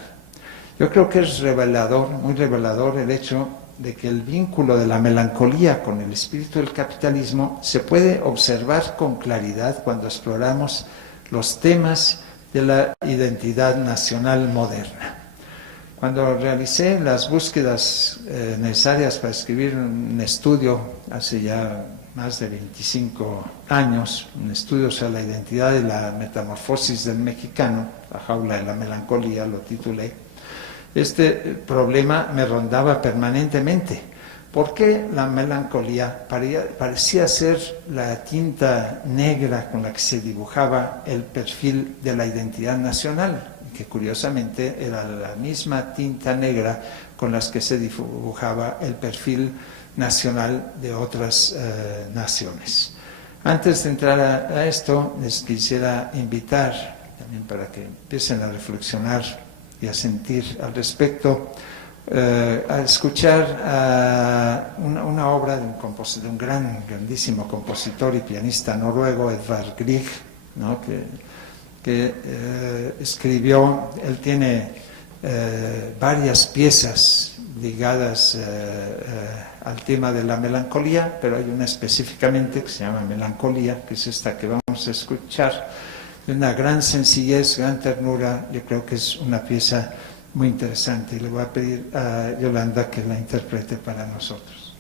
Yo creo que es revelador, muy revelador, el hecho de que el vínculo de la melancolía con el espíritu del capitalismo se puede observar con claridad cuando exploramos los temas de la identidad nacional moderna. Cuando realicé las búsquedas necesarias para escribir un estudio hace ya más de 25 años, un estudio sobre la identidad y la metamorfosis del mexicano, La jaula de la melancolía, lo titulé, este problema me rondaba permanentemente. ¿Por qué la melancolía parecía ser la tinta negra con la que se dibujaba el perfil de la identidad nacional? Que curiosamente era la misma tinta negra con la que se dibujaba el perfil nacional de otras naciones. Antes de entrar a esto, les quisiera invitar, también para que empiecen a reflexionar y a sentir al respecto, a escuchar una obra de un grandísimo compositor y pianista noruego, Edvard Grieg, ¿no?, que escribió. Él tiene varias piezas ligadas al tema de la melancolía, pero hay una específicamente que se llama Melancolía, que es esta que vamos a escuchar, de una gran sencillez, gran ternura. Yo creo que es una pieza muy interesante, y le voy a pedir a Yolanda que la interprete para nosotros.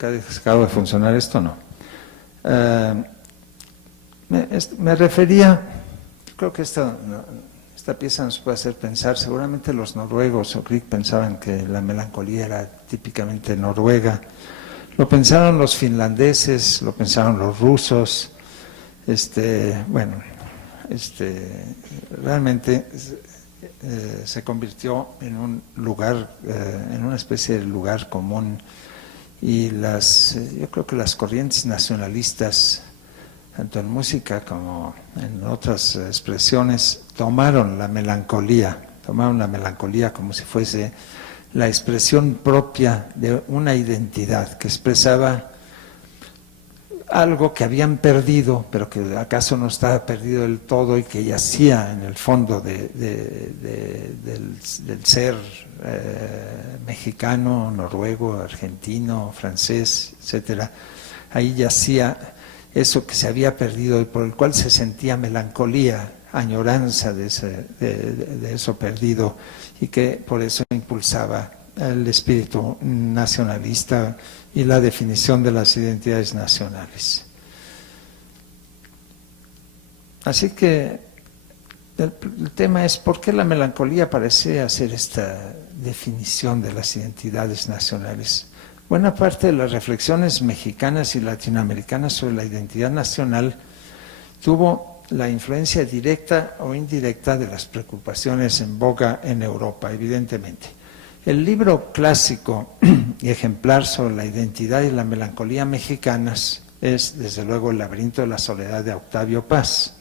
que ha dejado de funcionar esto, no. Me refería, creo que esta pieza nos puede hacer pensar, seguramente los noruegos o Grieg pensaban que la melancolía era típicamente noruega, lo pensaron los finlandeses, lo pensaron los rusos, realmente se convirtió en un lugar, en una especie de lugar común, y yo creo que las corrientes nacionalistas, tanto en música como en otras expresiones, tomaron la melancolía como si fuese la expresión propia de una identidad que expresaba algo que habían perdido, pero que acaso no estaba perdido del todo y que yacía en el fondo del ser mexicano, noruego, argentino, francés, etcétera. Ahí yacía eso que se había perdido y por el cual se sentía melancolía, añoranza de eso perdido, y que por eso impulsaba el espíritu nacionalista y la definición de las identidades nacionales. Así que el tema es por qué la melancolía parece hacer esta definición de las identidades nacionales. Buena parte de las reflexiones mexicanas y latinoamericanas sobre la identidad nacional tuvo la influencia directa o indirecta de las preocupaciones en boga en Europa, evidentemente. El libro clásico y ejemplar sobre la identidad y la melancolía mexicanas es, desde luego, El laberinto de la soledad de Octavio Paz.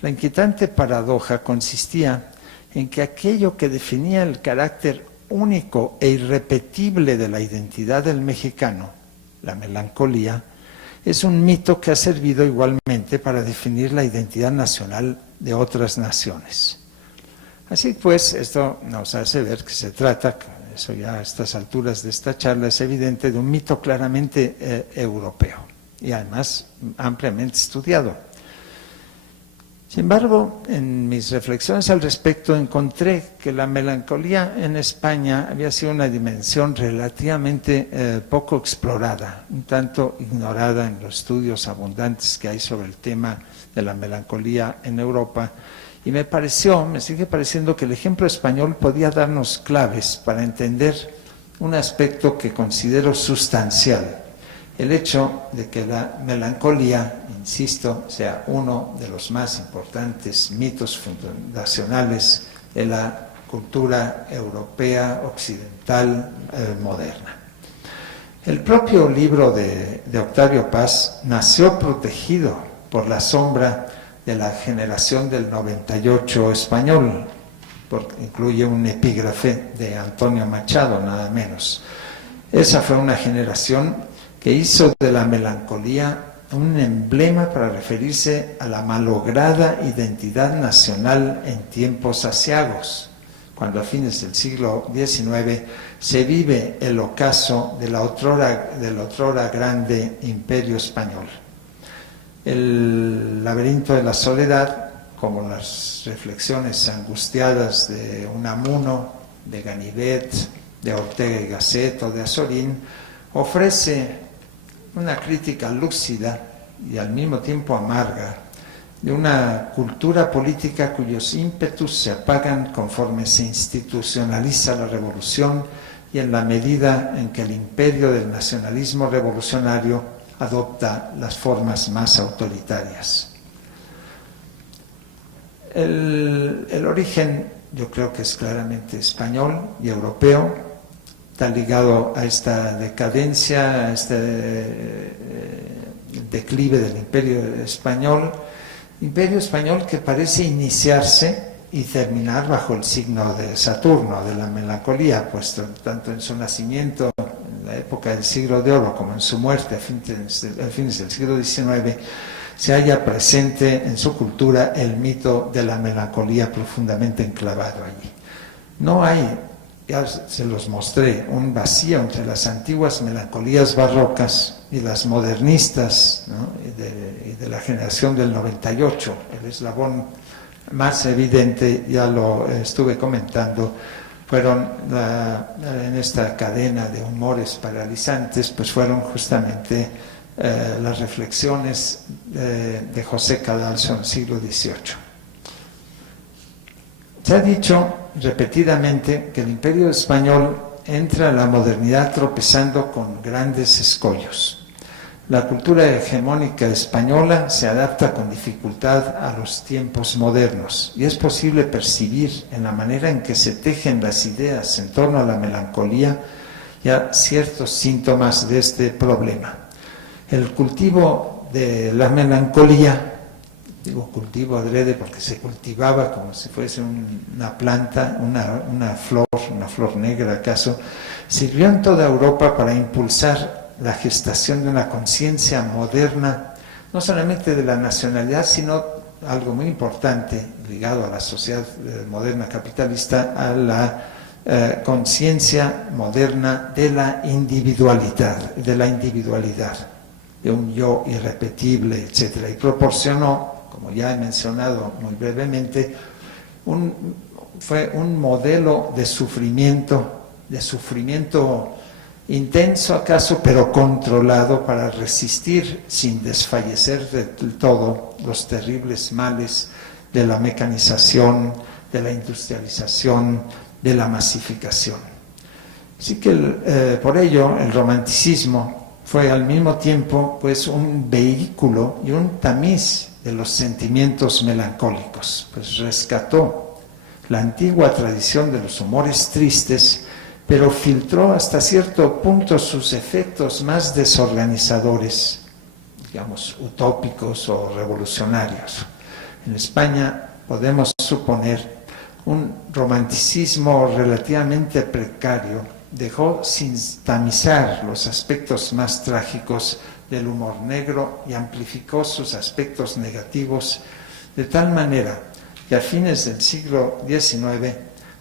La inquietante paradoja consistía en que aquello que definía el carácter único e irrepetible de la identidad del mexicano, la melancolía, es un mito que ha servido igualmente para definir la identidad nacional de otras naciones. Así pues, esto nos hace ver que se trata, eso ya a estas alturas de esta charla es evidente, de un mito claramente europeo y además ampliamente estudiado. Sin embargo, en mis reflexiones al respecto encontré que la melancolía en España había sido una dimensión relativamente poco explorada, un tanto ignorada en los estudios abundantes que hay sobre el tema de la melancolía en Europa. Y me sigue pareciendo que el ejemplo español podía darnos claves para entender un aspecto que considero sustancial: el hecho de que la melancolía, insisto, sea uno de los más importantes mitos fundacionales de la cultura europea occidental moderna. El propio libro de Octavio Paz nació protegido por la sombra de la generación del 98 español, porque incluye un epígrafe de Antonio Machado, nada menos. Esa fue una generación que hizo de la melancolía un emblema para referirse a la malograda identidad nacional en tiempos aciagos, cuando a fines del siglo XIX se vive el ocaso del otrora grande imperio español. El laberinto de la soledad, como las reflexiones angustiadas de Unamuno, de Ganivet, de Ortega y Gasset o de Azorín, ofrece una crítica lúcida y al mismo tiempo amarga de una cultura política cuyos ímpetus se apagan conforme se institucionaliza la revolución y en la medida en que el imperio del nacionalismo revolucionario adopta las formas más autoritarias. El origen, yo creo que es claramente español y europeo, está ligado a esta decadencia, a este declive del imperio español que parece iniciarse y terminar bajo el signo de Saturno, de la melancolía, puesto tanto en su nacimiento en la época del siglo de oro como en su muerte a fines del siglo XIX, se halla presente en su cultura el mito de la melancolía profundamente enclavado allí. No hay, ya se los mostré, un vacío entre las antiguas melancolías barrocas y las modernistas, ¿no? y de la generación del 98, el eslabón más evidente, ya lo estuve comentando, en esta cadena de humores paralizantes, pues fueron justamente las reflexiones de José Cadalso en el siglo XVIII. Se ha dicho repetidamente que el Imperio español entra en la modernidad tropezando con grandes escollos. La cultura hegemónica española se adapta con dificultad a los tiempos modernos y es posible percibir en la manera en que se tejen las ideas en torno a la melancolía ya ciertos síntomas de este problema. El cultivo de la melancolía, digo cultivo adrede porque se cultivaba como si fuese una planta, una flor negra acaso, sirvió en toda Europa para impulsar la gestación de una conciencia moderna, no solamente de la nacionalidad, sino algo muy importante ligado a la sociedad moderna capitalista, a la conciencia moderna de la individualidad, de un yo irrepetible, etc. Y proporcionó, como ya he mencionado muy brevemente, fue un modelo de sufrimiento intenso acaso, pero controlado para resistir sin desfallecer del todo los terribles males de la mecanización, de la industrialización, de la masificación. Así que por ello el romanticismo fue al mismo tiempo pues un vehículo y un tamiz de los sentimientos melancólicos, pues rescató la antigua tradición de los humores tristes, pero filtró hasta cierto punto sus efectos más desorganizadores, digamos, utópicos o revolucionarios. En España podemos suponer un romanticismo relativamente precario, dejó sin tamizar los aspectos más trágicos del humor negro y amplificó sus aspectos negativos de tal manera que a fines del siglo XIX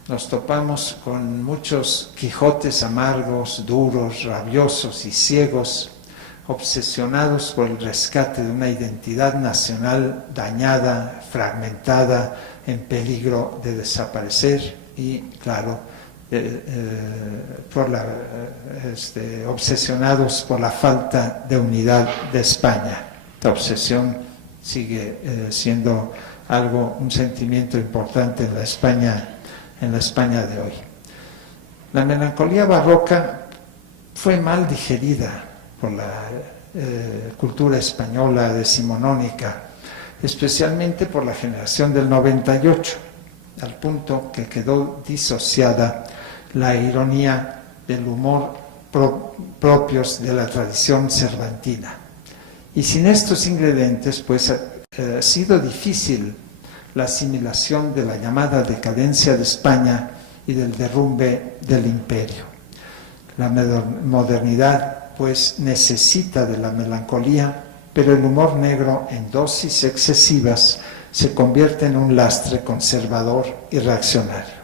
nos topamos con muchos Quijotes amargos, duros, rabiosos y ciegos, obsesionados por el rescate de una identidad nacional dañada, fragmentada, en peligro de desaparecer y, claro, obsesionados por la falta de unidad de España. Esta obsesión sigue siendo un sentimiento importante en la España de hoy. La melancolía barroca fue mal digerida por la cultura española decimonónica, especialmente por la generación del 98, al punto que quedó disociada la ironía del humor propios de la tradición cervantina. Y sin estos ingredientes, pues ha sido difícil la asimilación de la llamada decadencia de España y del derrumbe del imperio. La modernidad, pues, necesita de la melancolía, pero el humor negro, en dosis excesivas, se convierte en un lastre conservador y reaccionario.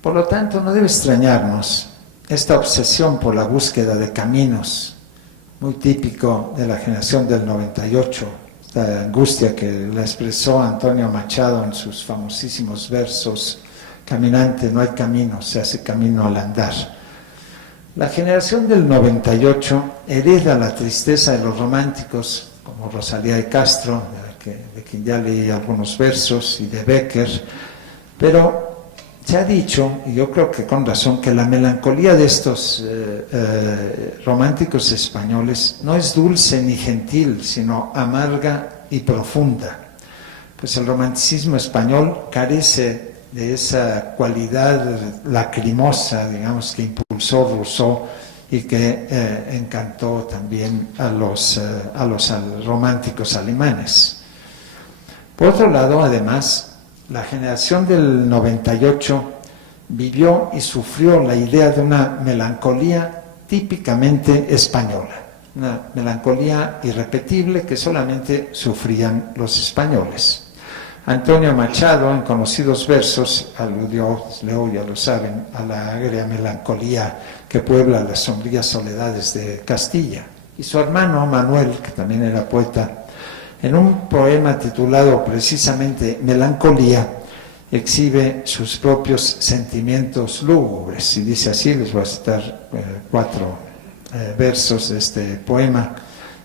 Por lo tanto, no debe extrañarnos esta obsesión por la búsqueda de caminos, muy típico de la generación del 98, esta angustia que la expresó Antonio Machado en sus famosísimos versos: caminante, no hay camino, se hace camino al andar. La generación del 98 hereda la tristeza de los románticos, como Rosalía de Castro, de quien ya leí algunos versos, y de Bécquer, pero se ha dicho, y yo creo que con razón, que la melancolía de estos románticos españoles no es dulce ni gentil, sino amarga y profunda. Pues el romanticismo español carece de esa cualidad lacrimosa, digamos, que impulsó Rousseau y que encantó también a los románticos alemanes. Por otro lado, además, la generación del 98 vivió y sufrió la idea de una melancolía típicamente española, una melancolía irrepetible que solamente sufrían los españoles. Antonio Machado, en conocidos versos, aludió, luego ya lo saben, a la agria melancolía que puebla las sombrías soledades de Castilla. Y su hermano Manuel, que también era poeta, En un poema titulado precisamente Melancolía, exhibe sus propios sentimientos lúgubres, y dice así, les voy a citar 4 versos de este poema.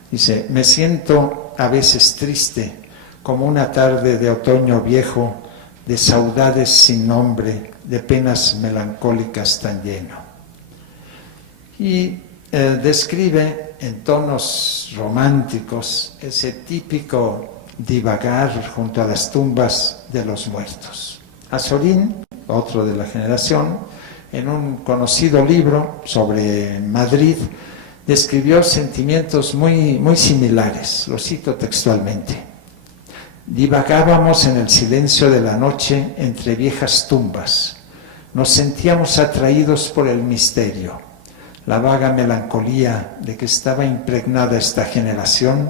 Dice: me siento a veces triste, como una tarde de otoño viejo, de saudades sin nombre, de penas melancólicas tan lleno. Y describe en tonos románticos ese típico divagar junto a las tumbas de los muertos. Azorín, otro de la generación, en un conocido libro sobre Madrid, describió sentimientos muy similares. Lo cito textualmente: divagábamos en el silencio de la noche entre viejas tumbas. Nos sentíamos atraídos por el misterio. La vaga melancolía de que estaba impregnada esta generación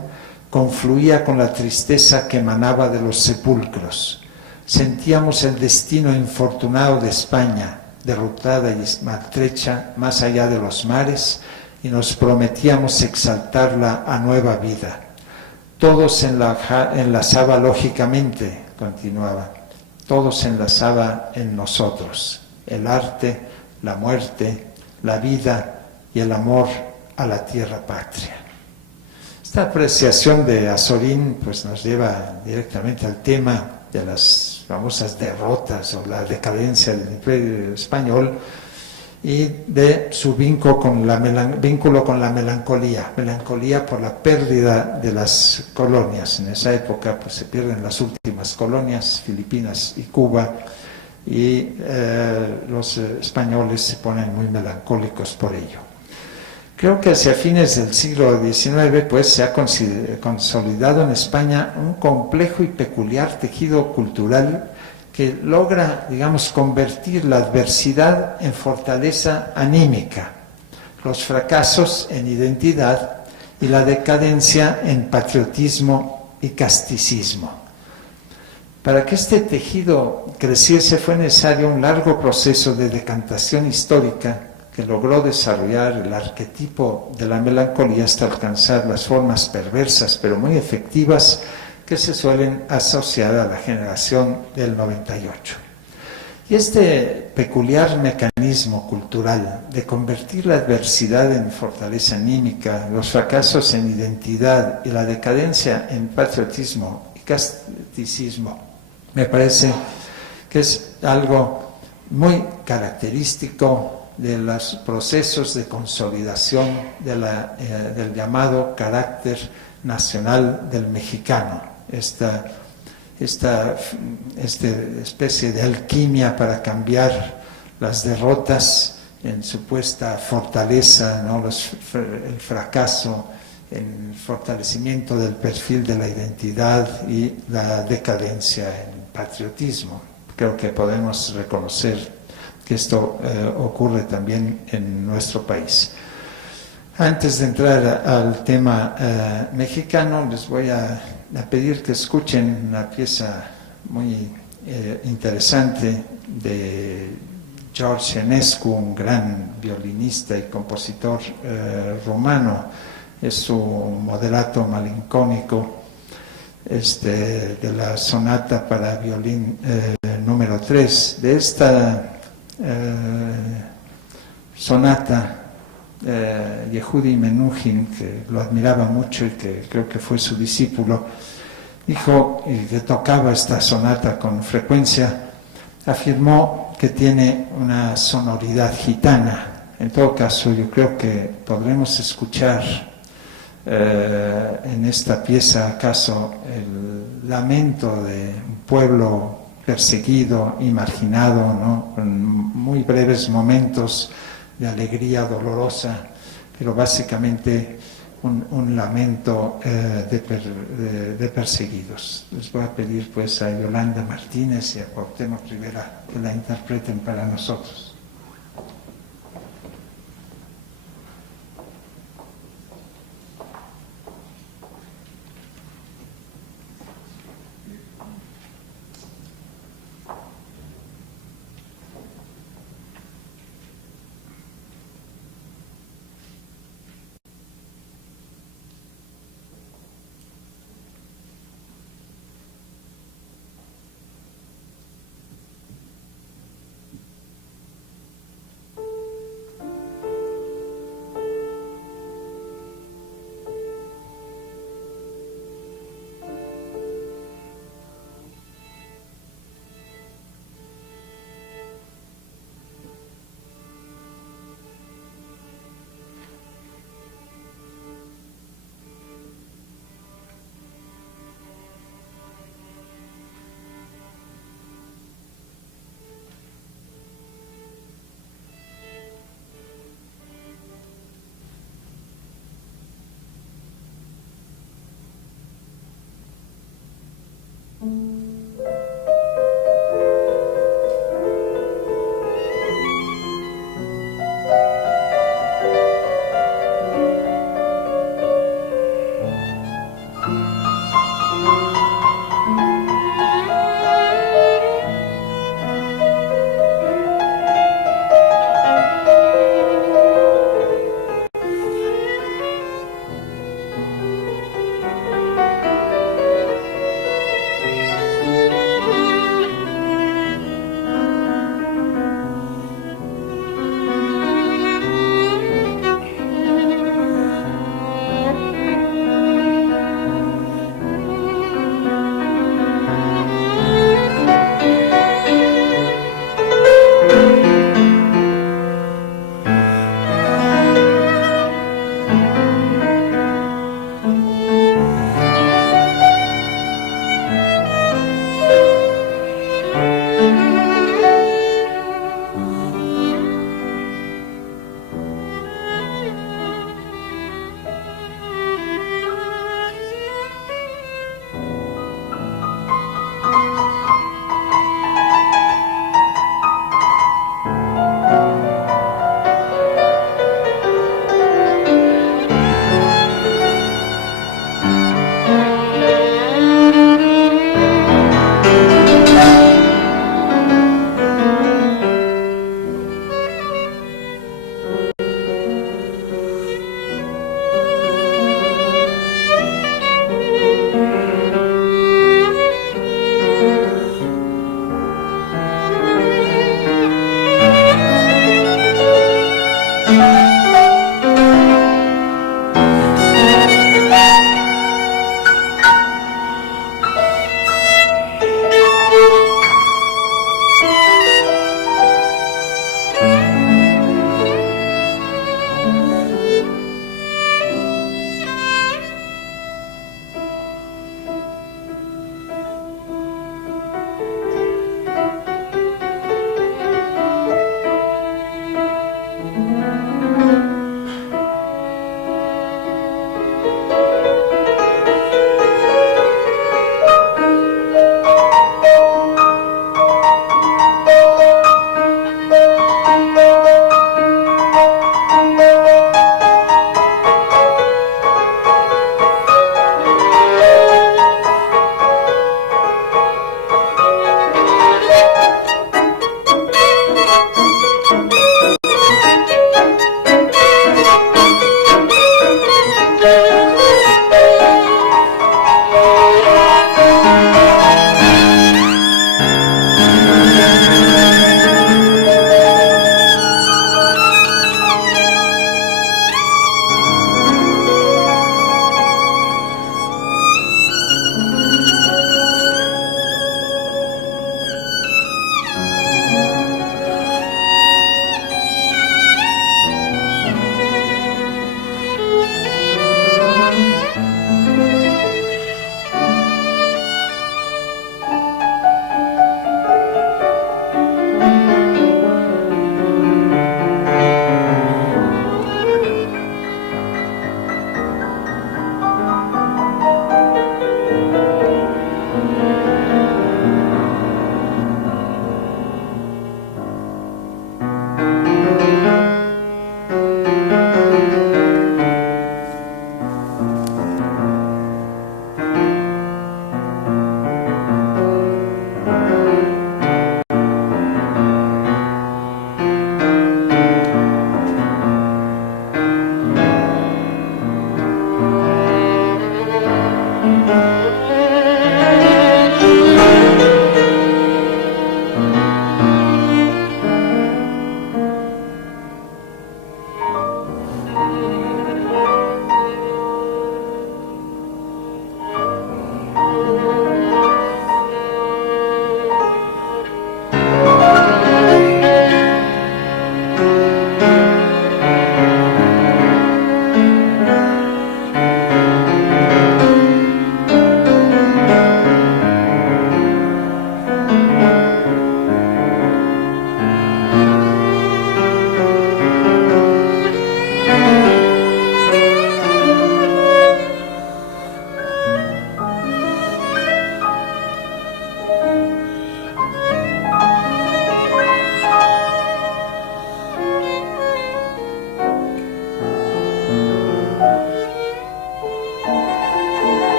confluía con la tristeza que emanaba de los sepulcros. Sentíamos el destino infortunado de España, derrotada y maltrecha más allá de los mares, y nos prometíamos exaltarla a nueva vida. Todo se enlazaba lógicamente, continuaba, todo se enlazaba en nosotros: el arte, la muerte, la vida y el amor a la tierra patria. Esta apreciación de Azorín pues nos lleva directamente al tema de las famosas derrotas o la decadencia del Imperio Español y de su vínculo con la melancolía por la pérdida de las colonias. En esa época pues se pierden las últimas colonias, Filipinas y Cuba, y los españoles se ponen muy melancólicos por ello. Creo que hacia fines del siglo XIX pues, se ha consolidado en España un complejo y peculiar tejido cultural que logra, digamos, convertir la adversidad en fortaleza anímica, los fracasos en identidad y la decadencia en patriotismo y casticismo. Para que este tejido creciese fue necesario un largo proceso de decantación histórica que logró desarrollar el arquetipo de la melancolía hasta alcanzar las formas perversas pero muy efectivas que se suelen asociar a la generación del 98. Y este peculiar mecanismo cultural de convertir la adversidad en fortaleza anímica, los fracasos en identidad y la decadencia en patriotismo y casticismo, me parece que es algo muy característico de los procesos de consolidación del llamado carácter nacional del mexicano. Esta especie de alquimia para cambiar las derrotas en supuesta fortaleza, ¿no? El fracaso en fortalecimiento del perfil de la identidad y la decadencia en patriotismo. Creo que podemos reconocer que esto ocurre también en nuestro país. Antes de entrar al tema mexicano, les voy a pedir que escuchen una pieza muy interesante de George Enescu, un gran violinista y compositor rumano. Es su moderato malincónico de la sonata para violín número 3. De esta sonata, Yehudi Menuhin, que lo admiraba mucho y que creo que fue su discípulo, dijo, y que tocaba esta sonata con frecuencia, afirmó que tiene una sonoridad gitana. En todo caso, yo creo que podremos escuchar en esta pieza acaso el lamento de un pueblo perseguido y marginado, ¿no? Con muy breves momentos de alegría dolorosa, pero básicamente un lamento de perseguidos. Les voy a pedir pues a Yolanda Martínez y a Cuauhtémoc Rivera que la interpreten para nosotros.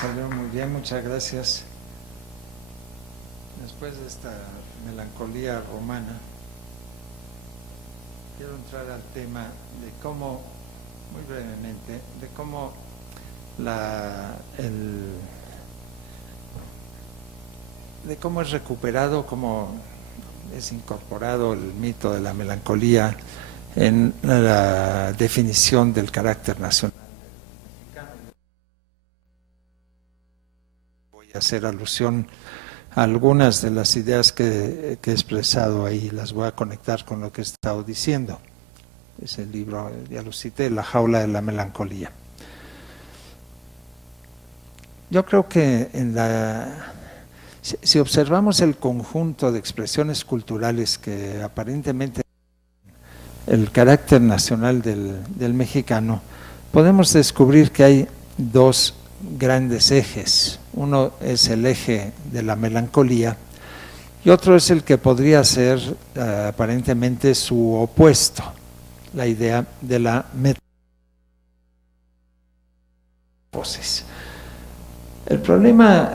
salió muy bien, muchas gracias. Después de esta melancolía romana, quiero entrar al tema de cómo, muy brevemente, de cómo de cómo es recuperado, cómo es incorporado el mito de la melancolía en la definición del carácter nacional mexicano. Voy a hacer alusión a algunas de las ideas que he expresado ahí, las voy a conectar con lo que he estado diciendo. Ese libro, ya lo cité, La jaula de la melancolía. Yo creo que si observamos el conjunto de expresiones culturales que aparentemente el carácter nacional del mexicano, podemos descubrir que hay dos grandes ejes. Uno es el eje de la melancolía y otro es el que podría ser aparentemente su opuesto, la idea de la metamorfosis. El problema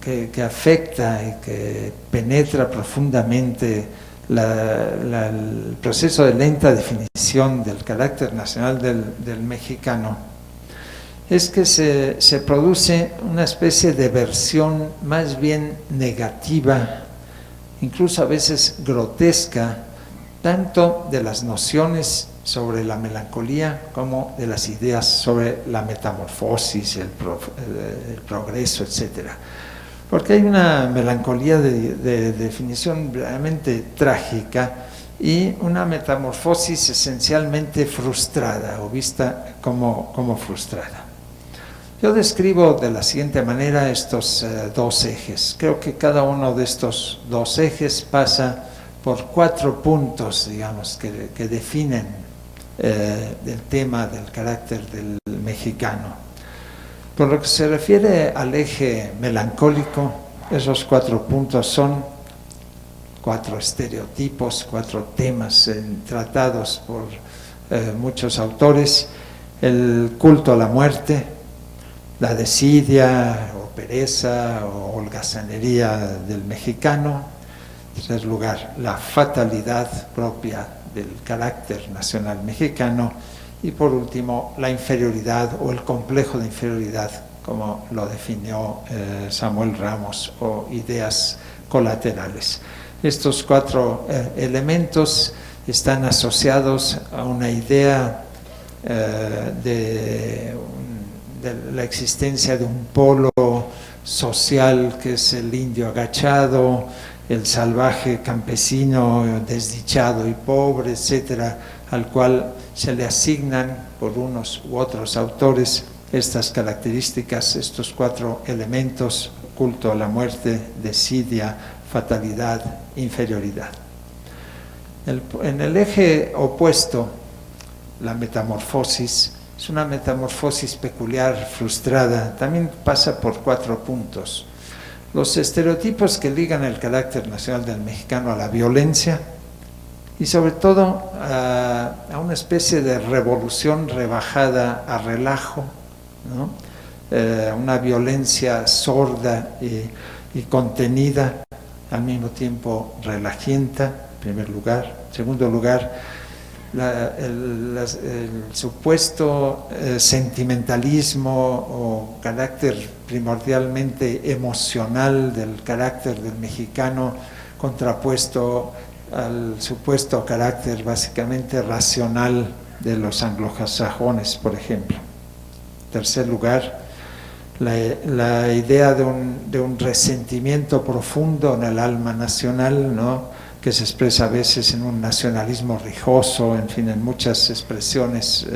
que afecta y que penetra profundamente el proceso de lenta definición del carácter nacional del mexicano es que se produce una especie de versión más bien negativa, incluso a veces grotesca, tanto de las nociones sobre la melancolía como de las ideas sobre la metamorfosis, el progreso, etcétera. Porque hay una melancolía de definición realmente trágica y una metamorfosis esencialmente frustrada o vista como frustrada. Yo describo de la siguiente manera estos dos ejes. Creo que cada uno de estos dos ejes pasa por 4 puntos, digamos, que definen el tema del carácter del mexicano. Por lo que se refiere al eje melancólico, esos 4 puntos son 4 estereotipos, 4 temas tratados por muchos autores: el culto a la muerte, la desidia o pereza o holgazanería del mexicano. En tercer lugar, la fatalidad propia del carácter nacional mexicano. Y por último, la inferioridad o el complejo de inferioridad, como lo definió Samuel Ramos, o ideas colaterales. Estos 4 elementos están asociados a una idea de la existencia de un polo social que es el indio agachado, el salvaje campesino desdichado y pobre, etcétera, al cual se le asignan por unos u otros autores estas características, estos 4 elementos: culto a la muerte, desidia, fatalidad, inferioridad. En el eje opuesto, la metamorfosis, es una metamorfosis peculiar, frustrada, también pasa por 4 puntos. Los estereotipos que ligan el carácter nacional del mexicano a la violencia y sobre todo a una especie de revolución rebajada a relajo, ¿no? Una violencia sorda y contenida, al mismo tiempo relajienta, en primer lugar. En segundo lugar, el supuesto sentimentalismo o carácter primordialmente emocional del carácter del mexicano, contrapuesto al supuesto carácter básicamente racional de los anglosajones, por ejemplo. En tercer lugar, la idea de un resentimiento profundo en el alma nacional, ¿no?, que se expresa a veces en un nacionalismo rijoso, en fin, en muchas expresiones.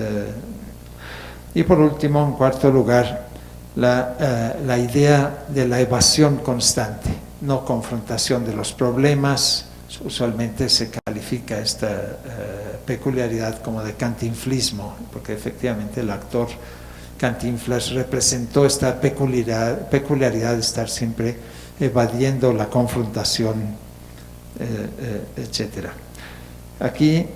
Y por último, en cuarto lugar, la idea de la evasión constante, no confrontación de los problemas. Usualmente se califica esta peculiaridad como de cantinflismo, porque efectivamente el actor Cantinflas representó esta peculiaridad de estar siempre evadiendo la confrontación, etcétera. Aquí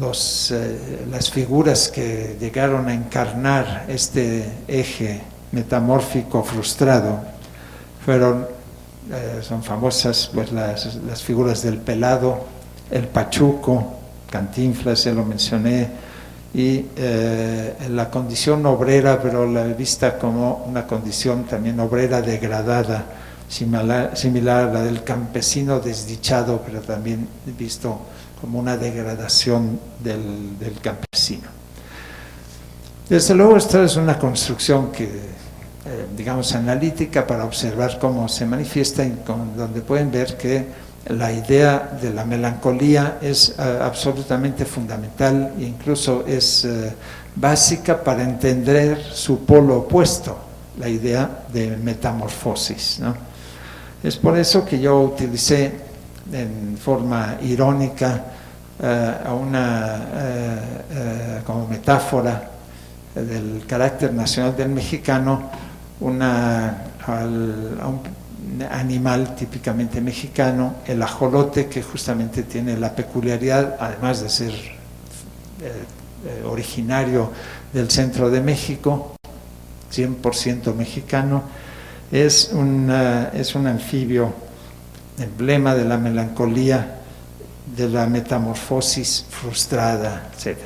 las figuras que llegaron a encarnar este eje metamórfico frustrado son famosas pues las figuras del Pelado, el Pachuco, Cantinflas, ya lo mencioné, y la condición obrera, pero la vista como una condición también obrera degradada, similar a la del campesino desdichado, pero también visto como una degradación del campesino. Desde luego, esta es una construcción que, digamos, analítica para observar cómo se manifiesta, donde pueden ver que la idea de la melancolía es absolutamente fundamental e incluso es básica para entender su polo opuesto, la idea de metamorfosis, ¿no? Es por eso que yo utilicé en forma irónica como metáfora del carácter nacional del mexicano a un animal típicamente mexicano, el ajolote, que justamente tiene la peculiaridad, además de ser originario del centro de México, 100% mexicano, es un anfibio, emblema de la melancolía, de la metamorfosis frustrada, etc.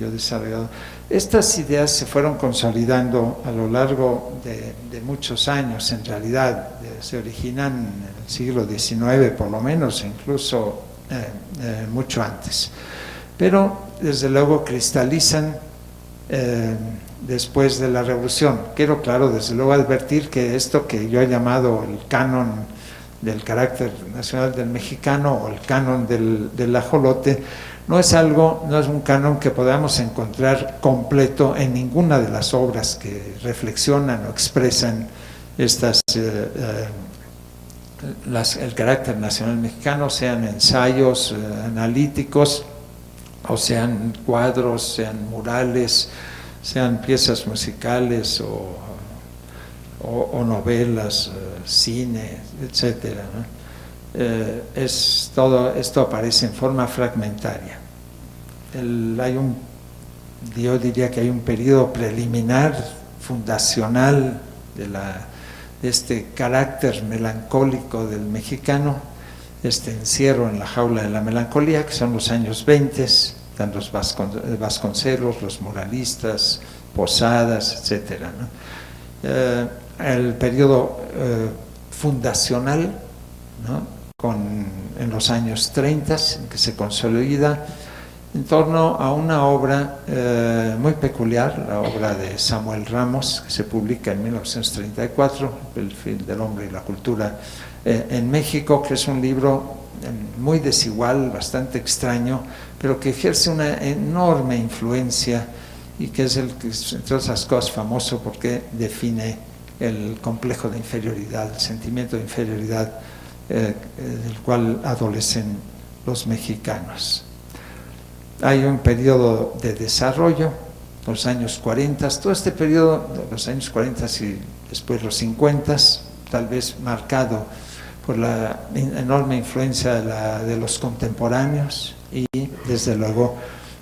Yo he desarrollado. Estas ideas se fueron consolidando a lo largo de muchos años, en realidad, se originan en el siglo XIX por lo menos, incluso mucho antes. Pero desde luego cristalizan después de la Revolución. Quiero, claro, desde luego advertir que esto que yo he llamado el canon del carácter nacional del mexicano o el canon del ajolote, no es un canon que podamos encontrar completo en ninguna de las obras que reflexionan o expresan el carácter nacional mexicano, sean ensayos analíticos, o sean cuadros, sean murales, sean piezas musicales o novelas, cine, etcétera, ¿no? Esto aparece en forma fragmentaria. Yo diría que hay un periodo preliminar, fundacional de este carácter melancólico del mexicano, este encierro en la jaula de la melancolía, que son los años 20, están los Vasconcelos, los muralistas, Posadas, etcétera, ¿no? El periodo fundacional, ¿no? En los años 30, en que se consolida en torno a una obra muy peculiar, la obra de Samuel Ramos, que se publica en 1934, El fin del hombre y la cultura en México, que es un libro muy desigual, bastante extraño, pero que ejerce una enorme influencia y que es entre otras cosas, famoso porque define el complejo de inferioridad, el sentimiento de inferioridad del cual adolecen los mexicanos. Hay un periodo de desarrollo, los años 40, todo este periodo, los años 40 y después los 50, tal vez marcado por la enorme influencia de los contemporáneos y, desde luego,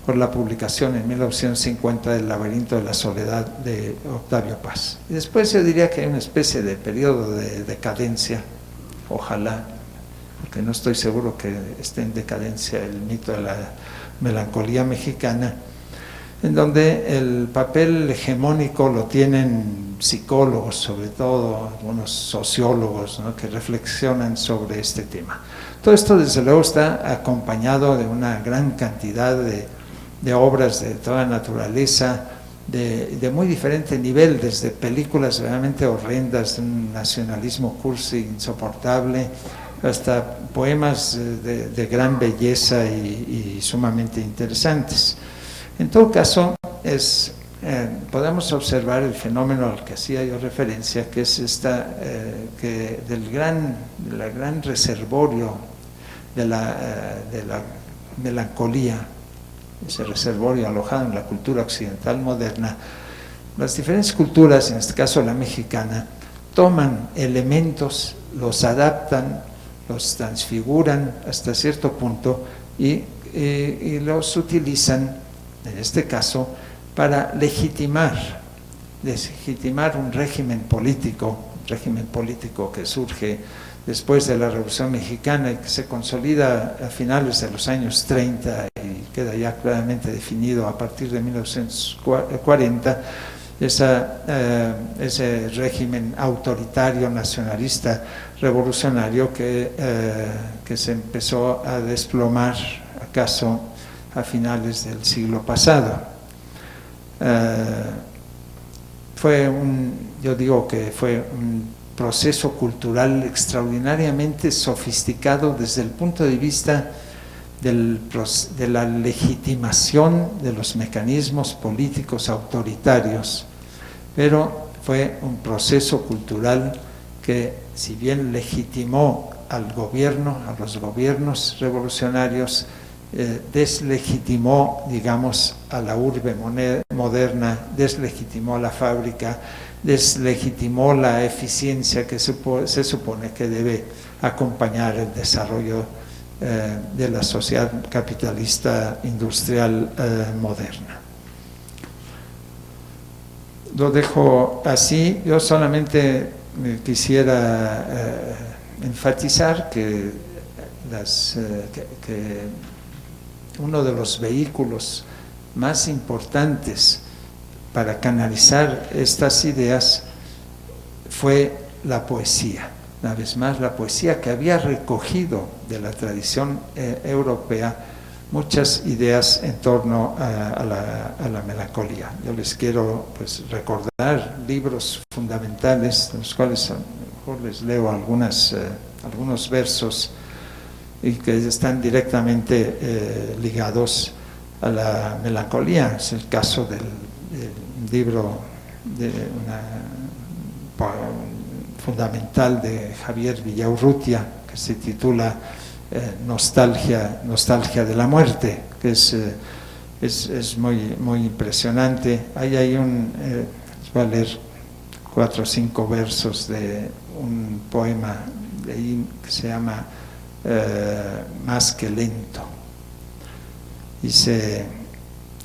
por la publicación en 1950 del Laberinto de la Soledad de Octavio Paz. Y después yo diría que hay una especie de periodo de decadencia, ojalá, porque no estoy seguro que esté en decadencia el mito de la melancolía mexicana, en donde el papel hegemónico lo tienen psicólogos, sobre todo algunos sociólogos, ¿no?, que reflexionan sobre este tema. Todo esto, desde luego, está acompañado de una gran cantidad de obras de toda naturaleza, de muy diferente nivel, desde películas realmente horrendas de un nacionalismo cursi insoportable, hasta poemas de gran belleza y sumamente interesantes. En todo caso, podemos observar el fenómeno al que hacía yo referencia, que es del gran reservorio de la melancolía, ese reservorio alojado en la cultura occidental moderna. Las diferentes culturas, en este caso la mexicana, toman elementos, los adaptan, los transfiguran hasta cierto punto y y los utilizan, en este caso, para legitimar un régimen político que surge después de la Revolución Mexicana y que se consolida a finales de los años 30 y queda ya claramente definido a partir de 1940, ese régimen autoritario, nacionalista, revolucionario que se empezó a desplomar acaso a finales del siglo pasado. Yo digo que fue un proceso cultural extraordinariamente sofisticado desde el punto de vista de la legitimación de los mecanismos políticos autoritarios, pero fue un proceso cultural que, si bien legitimó al gobierno, a los gobiernos revolucionarios, deslegitimó, digamos, a la urbe moderna, deslegitimó la fábrica, deslegitimó la eficiencia que se supone que debe acompañar el desarrollo de la sociedad capitalista industrial moderna. Lo dejo así. Yo solamente quisiera enfatizar que uno de los vehículos más importantes para canalizar estas ideas fue la poesía. Una vez más, la poesía que había recogido de la tradición europea muchas ideas en torno a la melancolía. Yo les quiero recordar libros fundamentales, de los cuales a lo mejor les leo algunos versos y que están directamente ligados a la melancolía. Es el caso del libro fundamental de Javier Villaurrutia, que se titula Nostalgia de la muerte, que es muy impresionante. Ahí hay les voy a leer 4 o 5 versos de un poema de ahí que se llama Más que lento. Dice: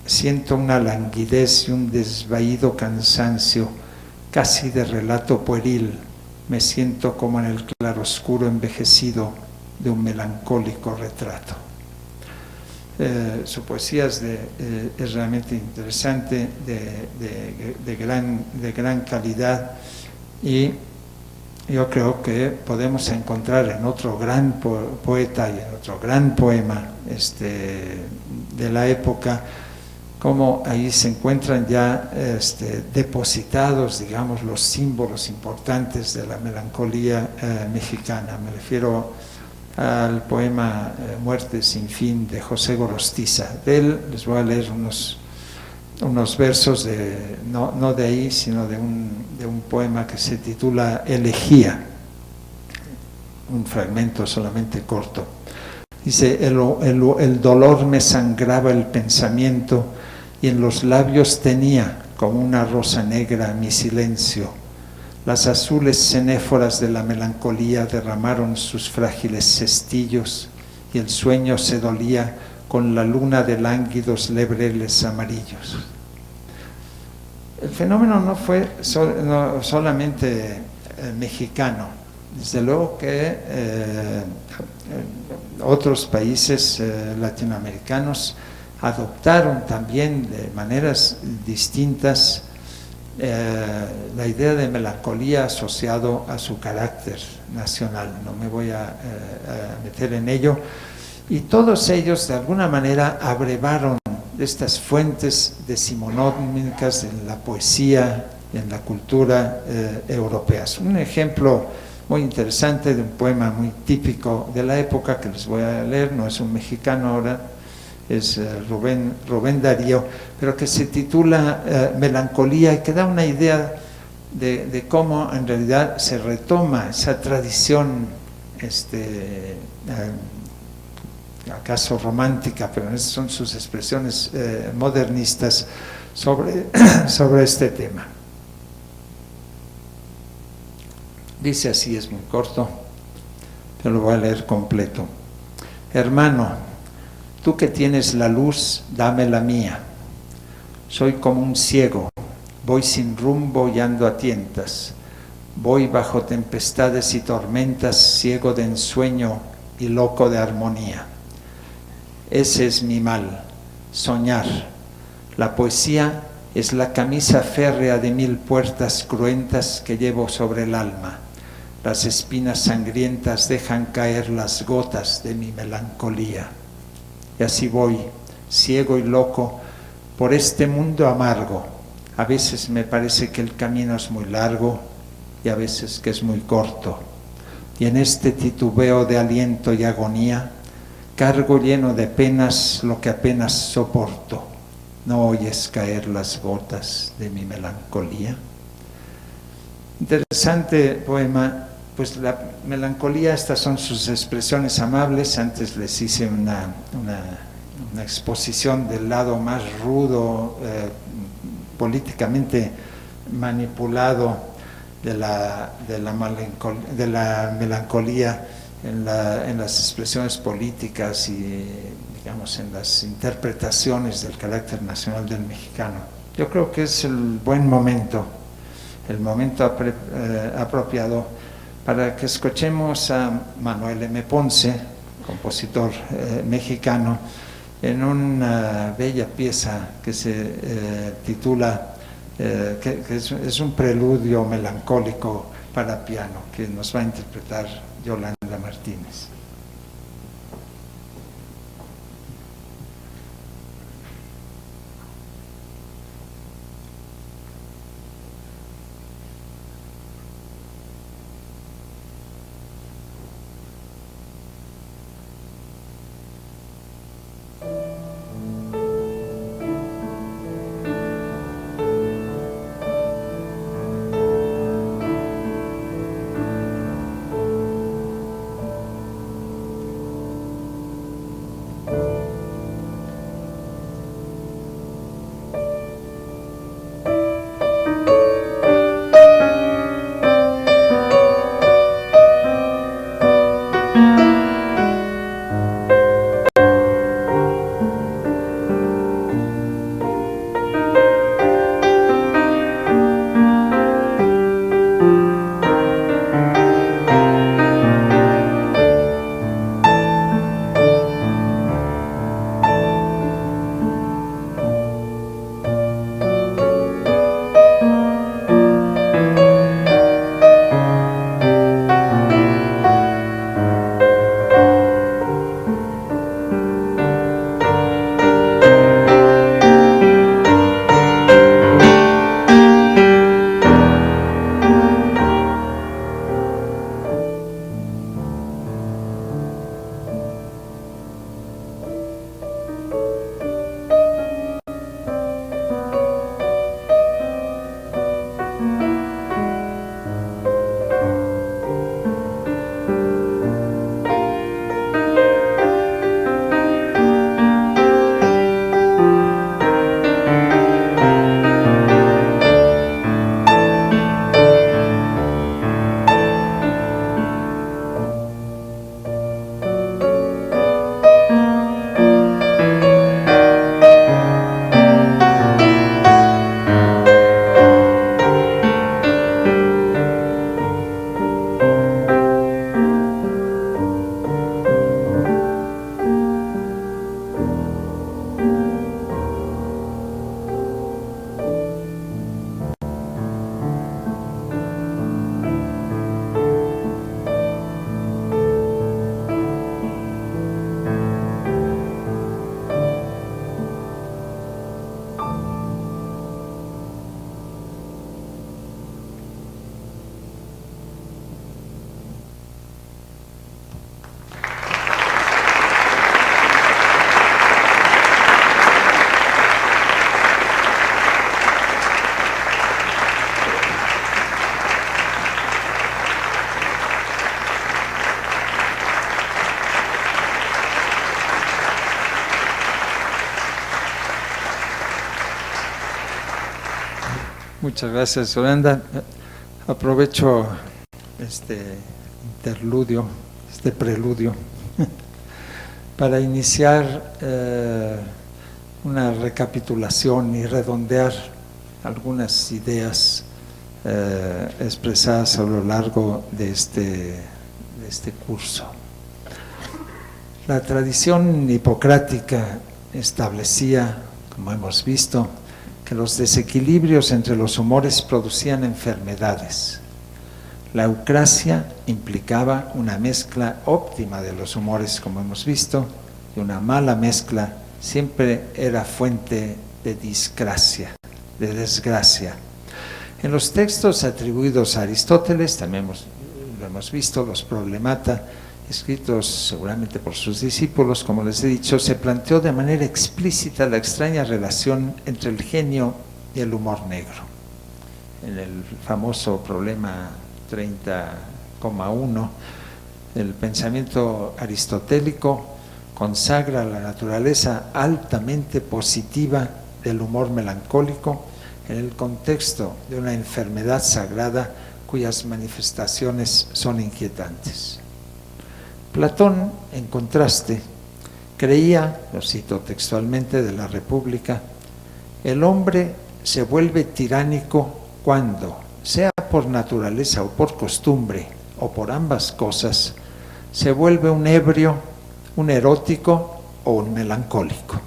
siento una languidez y un desvaído cansancio, casi de relato pueril. Me siento como en el claroscuro envejecido de un melancólico retrato. Su poesía es realmente interesante, de gran calidad, y yo creo que podemos encontrar en otro gran poeta y en otro gran poema de la época, como ahí se encuentran ya depositados, digamos, los símbolos importantes de la melancolía mexicana. Me refiero al poema Muerte sin fin de José Gorostiza. De él les voy a leer unos versos, no de ahí, sino de un poema que se titula Elegía, un fragmento solamente corto. Dice: el dolor me sangraba el pensamiento y en los labios tenía como una rosa negra mi silencio. Las azules cenéforas de la melancolía derramaron sus frágiles cestillos y el sueño se dolía con la luna de lánguidos lebreles amarillos. El fenómeno no fue solamente mexicano. Desde luego que otros países latinoamericanos adoptaron también de maneras distintas la idea de melancolía asociado a su carácter nacional. No me voy a meter en ello. Y todos ellos de alguna manera abrevaron de estas fuentes decimonómicas en la poesía y en la cultura europeas. Un ejemplo muy interesante de un poema muy típico de la época que les voy a leer, no es un mexicano ahora, es Rubén Darío, pero que se titula Melancolía, y que da una idea de cómo en realidad se retoma esa tradición acaso romántica, pero esas son sus expresiones modernistas sobre este tema. Dice así, es muy corto, pero lo voy a leer completo. Hermano, Tú que tienes la luz, dame la mía. Soy como un ciego, voy sin rumbo y ando a tientas. Voy bajo tempestades y tormentas, ciego de ensueño y loco de armonía. Ese es mi mal, soñar. La poesía es la camisa férrea de 1000 puertas cruentas que llevo sobre el alma. Las espinas sangrientas dejan caer las gotas de mi melancolía. Y así voy, ciego y loco, por este mundo amargo. A veces me parece que el camino es muy largo y a veces que es muy corto. Y en este titubeo de aliento y agonía, cargo lleno de penas lo que apenas soporto. ¿No oyes caer las gotas de mi melancolía? Interesante poema. Pues la melancolía, estas son sus expresiones amables. Antes les hice una exposición del lado más rudo, políticamente manipulado de la melancolía en las expresiones políticas y, digamos, en las interpretaciones del carácter nacional del mexicano. Yo creo que es el buen momento, el momento apropiado para que escuchemos a Manuel M. Ponce, compositor mexicano, en una bella pieza que se titula, que es un preludio melancólico para piano, que nos va a interpretar Yolanda Martínez. Muchas gracias, Yolanda. Aprovecho este interludio, este preludio, para iniciar una recapitulación y redondear algunas ideas expresadas a lo largo de este curso. La tradición hipocrática establecía, como hemos visto, que los desequilibrios entre los humores producían enfermedades. La eucrasia implicaba una mezcla óptima de los humores, como hemos visto, y una mala mezcla siempre era fuente de disgracia, de desgracia. En los textos atribuidos a Aristóteles, también lo hemos visto, los Problemata, escritos seguramente por sus discípulos, como les he dicho, se planteó de manera explícita la extraña relación entre el genio y el humor negro. En el famoso problema 30,1, el pensamiento aristotélico consagra la naturaleza altamente positiva del humor melancólico en el contexto de una enfermedad sagrada cuyas manifestaciones son inquietantes. Platón, en contraste, creía, lo cito textualmente de la República, el hombre se vuelve tiránico cuando, sea por naturaleza o por costumbre, o por ambas cosas, se vuelve un ebrio, un erótico o un melancólico.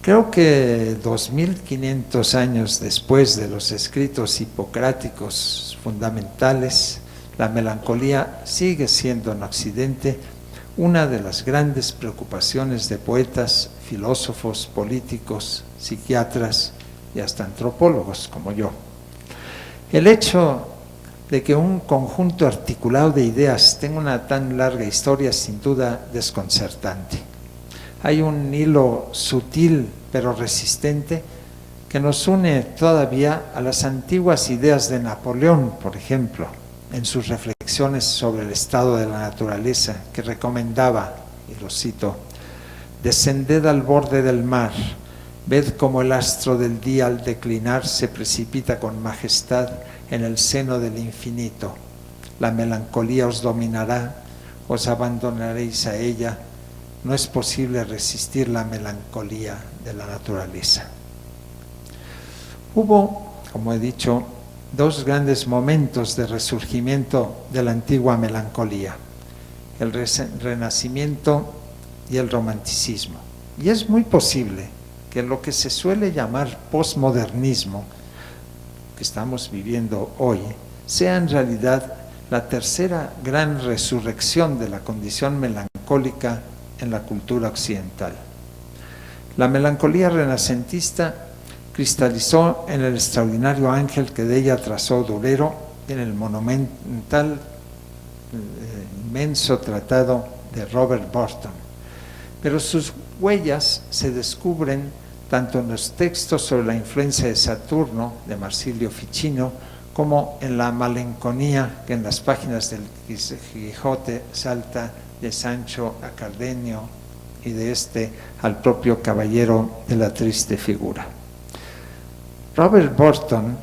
Creo que 2500 años después de los escritos hipocráticos fundamentales, la melancolía sigue siendo en Occidente una de las grandes preocupaciones de poetas, filósofos, políticos, psiquiatras y hasta antropólogos como yo. El hecho de que un conjunto articulado de ideas tenga una tan larga historia es sin duda desconcertante. Hay un hilo sutil pero resistente que nos une todavía a las antiguas ideas de Napoleón, por ejemplo, en sus reflexiones sobre el estado de la naturaleza, que recomendaba, y lo cito, «Descended al borde del mar, ved cómo el astro del día al declinar se precipita con majestad en el seno del infinito. La melancolía os dominará, os abandonaréis a ella. No es posible resistir la melancolía de la naturaleza». Hubo, como he dicho, dos grandes momentos de resurgimiento de la antigua melancolía, el Renacimiento y el Romanticismo. Y es muy posible que lo que se suele llamar posmodernismo, que estamos viviendo hoy, sea en realidad la tercera gran resurrección de la condición melancólica en la cultura occidental. La melancolía renacentista cristalizó en el extraordinario ángel que de ella trazó Durero en el monumental inmenso tratado de Robert Burton. Pero sus huellas se descubren tanto en los textos sobre la influencia de Saturno, de Marsilio Ficino, como en la malenconía que en las páginas del Quijote salta de Sancho a Cardenio y de este al propio caballero de la triste figura. Robert Burton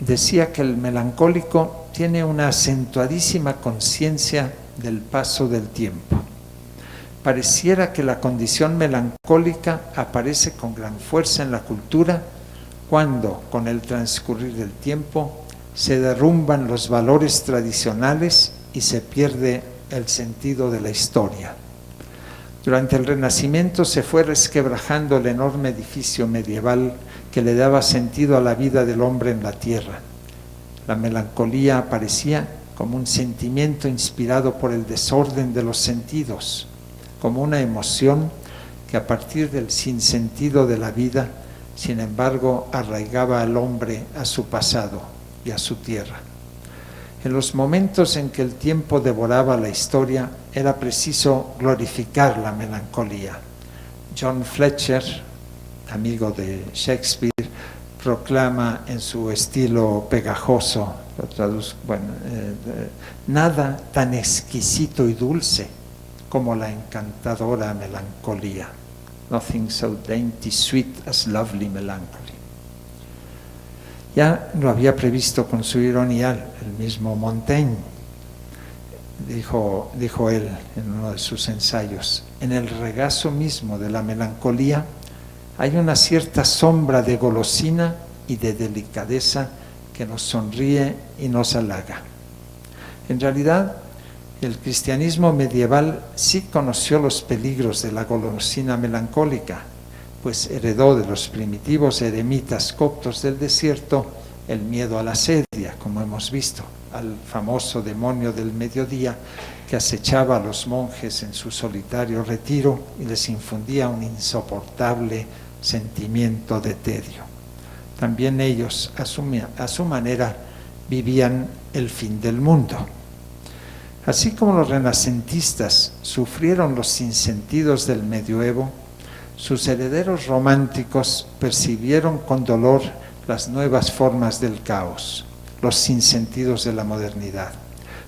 decía que el melancólico tiene una acentuadísima conciencia del paso del tiempo. Pareciera que la condición melancólica aparece con gran fuerza en la cultura cuando, con el transcurrir del tiempo, se derrumban los valores tradicionales y se pierde el sentido de la historia. Durante el Renacimiento se fue resquebrajando el enorme edificio medieval que le daba sentido a la vida del hombre en la tierra. La melancolía aparecía como un sentimiento inspirado por el desorden de los sentidos, como una emoción que a partir del sinsentido de la vida, sin embargo, arraigaba al hombre a su pasado y a su tierra. En los momentos en que el tiempo devoraba la historia, era preciso glorificar la melancolía. John Fletcher, amigo de Shakespeare, proclama en su estilo pegajoso, nada tan exquisito y dulce como la encantadora melancolía. Nothing so dainty sweet as lovely melancholy. Ya lo había previsto con su ironía el mismo Montaigne. dijo él en uno de sus ensayos, en el regazo mismo de la melancolía hay una cierta sombra de golosina y de delicadeza que nos sonríe y nos halaga. En realidad, el cristianismo medieval sí conoció los peligros de la golosina melancólica, pues heredó de los primitivos eremitas coptos del desierto el miedo a la sedia, como hemos visto, al famoso demonio del mediodía que acechaba a los monjes en su solitario retiro y les infundía un insoportable sentimiento de tedio. También ellos, a su manera, vivían el fin del mundo. Así como los renacentistas sufrieron los sinsentidos del medioevo, sus herederos románticos percibieron con dolor las nuevas formas del caos, los sinsentidos de la modernidad.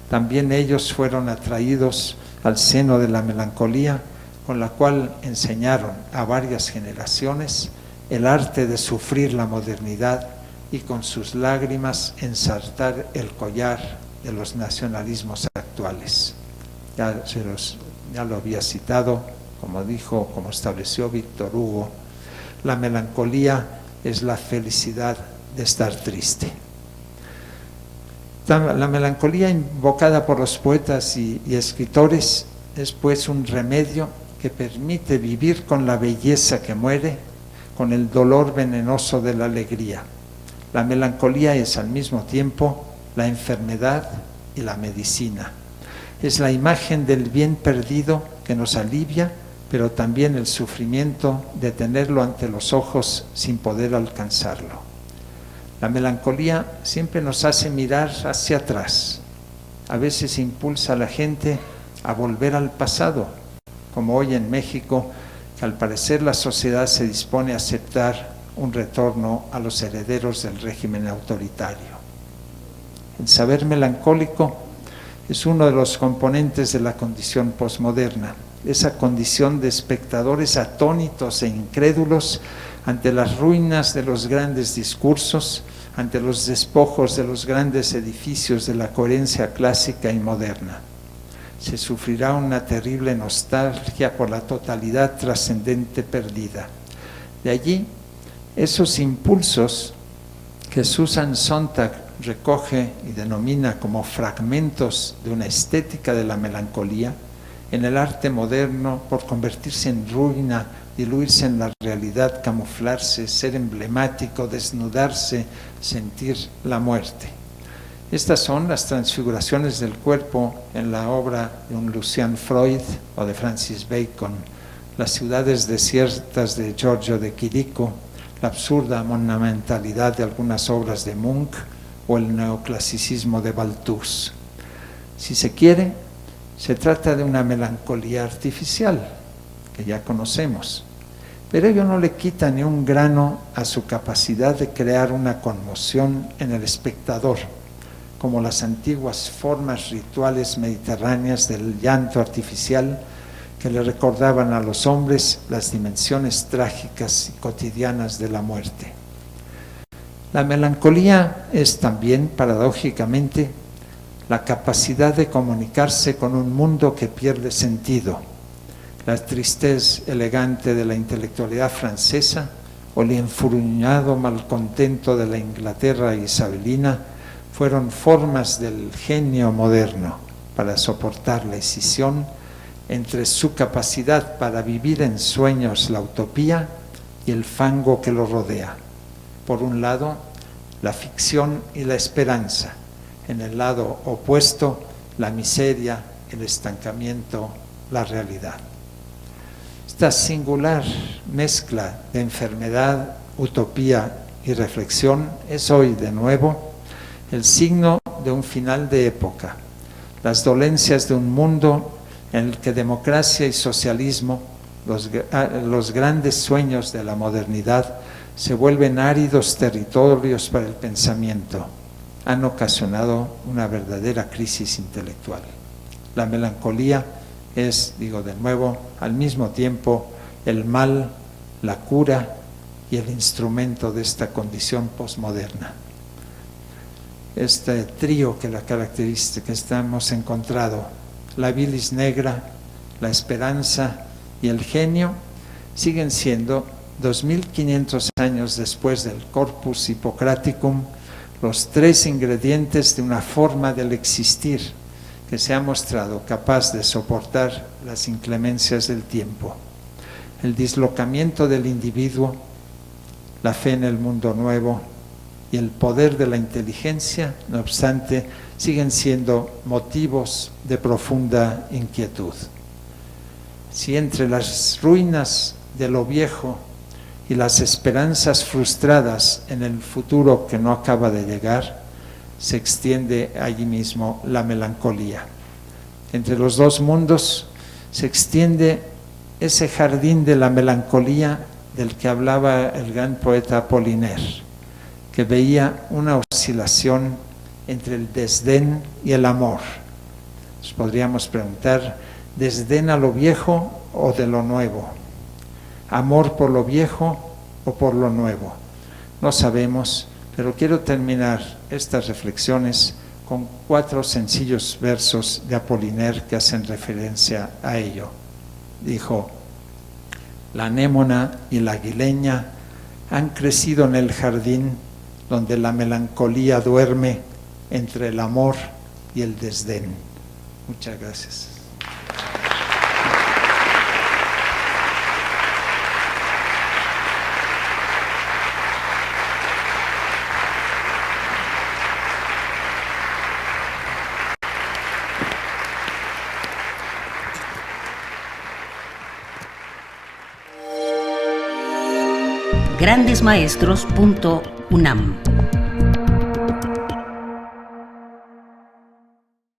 También ellos fueron atraídos al seno de la melancolía, con la cual enseñaron a varias generaciones el arte de sufrir la modernidad y con sus lágrimas ensartar el collar de los nacionalismos actuales. Ya lo había citado, como estableció Víctor Hugo, la melancolía es la felicidad de estar triste. La melancolía invocada por los poetas y escritores es pues un remedio que permite vivir con la belleza que muere, con el dolor venenoso de la alegría. La melancolía es al mismo tiempo la enfermedad y la medicina. Es la imagen del bien perdido que nos alivia, pero también el sufrimiento de tenerlo ante los ojos sin poder alcanzarlo. La melancolía siempre nos hace mirar hacia atrás. A veces impulsa a la gente a volver al pasado, como hoy en México, que al parecer la sociedad se dispone a aceptar un retorno a los herederos del régimen autoritario. El saber melancólico es uno de los componentes de la condición posmoderna, esa condición de espectadores atónitos e incrédulos ante las ruinas de los grandes discursos, ante los despojos de los grandes edificios de la coherencia clásica y moderna. Se sufrirá una terrible nostalgia por la totalidad trascendente perdida. De allí, esos impulsos que Susan Sontag recoge y denomina como fragmentos de una estética de la melancolía, en el arte moderno, por convertirse en ruina, diluirse en la realidad, camuflarse, ser emblemático, desnudarse, sentir la muerte. Estas son las transfiguraciones del cuerpo en la obra de un Lucian Freud o de Francis Bacon, las ciudades desiertas de Giorgio de Chirico, la absurda monumentalidad de algunas obras de Munch o el neoclasicismo de Balthus. Si se quiere, se trata de una melancolía artificial que ya conocemos, pero ello no le quita ni un grano a su capacidad de crear una conmoción en el espectador, como las antiguas formas rituales mediterráneas del llanto artificial que le recordaban a los hombres las dimensiones trágicas y cotidianas de la muerte. La melancolía es también, paradójicamente, la capacidad de comunicarse con un mundo que pierde sentido. La tristeza elegante de la intelectualidad francesa o el enfurruñado malcontento de la Inglaterra isabelina fueron formas del genio moderno para soportar la escisión entre su capacidad para vivir en sueños la utopía y el fango que lo rodea. Por un lado, la ficción y la esperanza. En el lado opuesto, la miseria, el estancamiento, la realidad. Esta singular mezcla de enfermedad, utopía y reflexión es hoy, de nuevo, el signo de un final de época, las dolencias de un mundo en el que democracia y socialismo, los grandes sueños de la modernidad, se vuelven áridos territorios para el pensamiento, han ocasionado una verdadera crisis intelectual. La melancolía es, digo de nuevo, al mismo tiempo el mal, la cura y el instrumento de esta condición posmoderna. Este trío que la caracteriza, que hemos encontrado la bilis negra, la esperanza y el genio siguen siendo 2500 años después del Corpus Hippocraticum los tres ingredientes de una forma del existir que se ha mostrado capaz de soportar las inclemencias del tiempo. El dislocamiento del individuo, la fe en el mundo nuevo y el poder de la inteligencia, no obstante, siguen siendo motivos de profunda inquietud. Si entre las ruinas de lo viejo y las esperanzas frustradas en el futuro que no acaba de llegar, se extiende allí mismo la melancolía. Entre los dos mundos se extiende ese jardín de la melancolía del que hablaba el gran poeta Apollinaire, que veía una oscilación entre el desdén y el amor. Nos podríamos preguntar, ¿desdén a lo viejo o de lo nuevo? ¿Amor por lo viejo o por lo nuevo? No sabemos, pero quiero terminar estas reflexiones con 4 sencillos versos de Apollinaire que hacen referencia a ello. Dijo: la anémona y la aguileña han crecido en el jardín donde la melancolía duerme entre el amor y el desdén. Muchas gracias. grandesmaestros.unam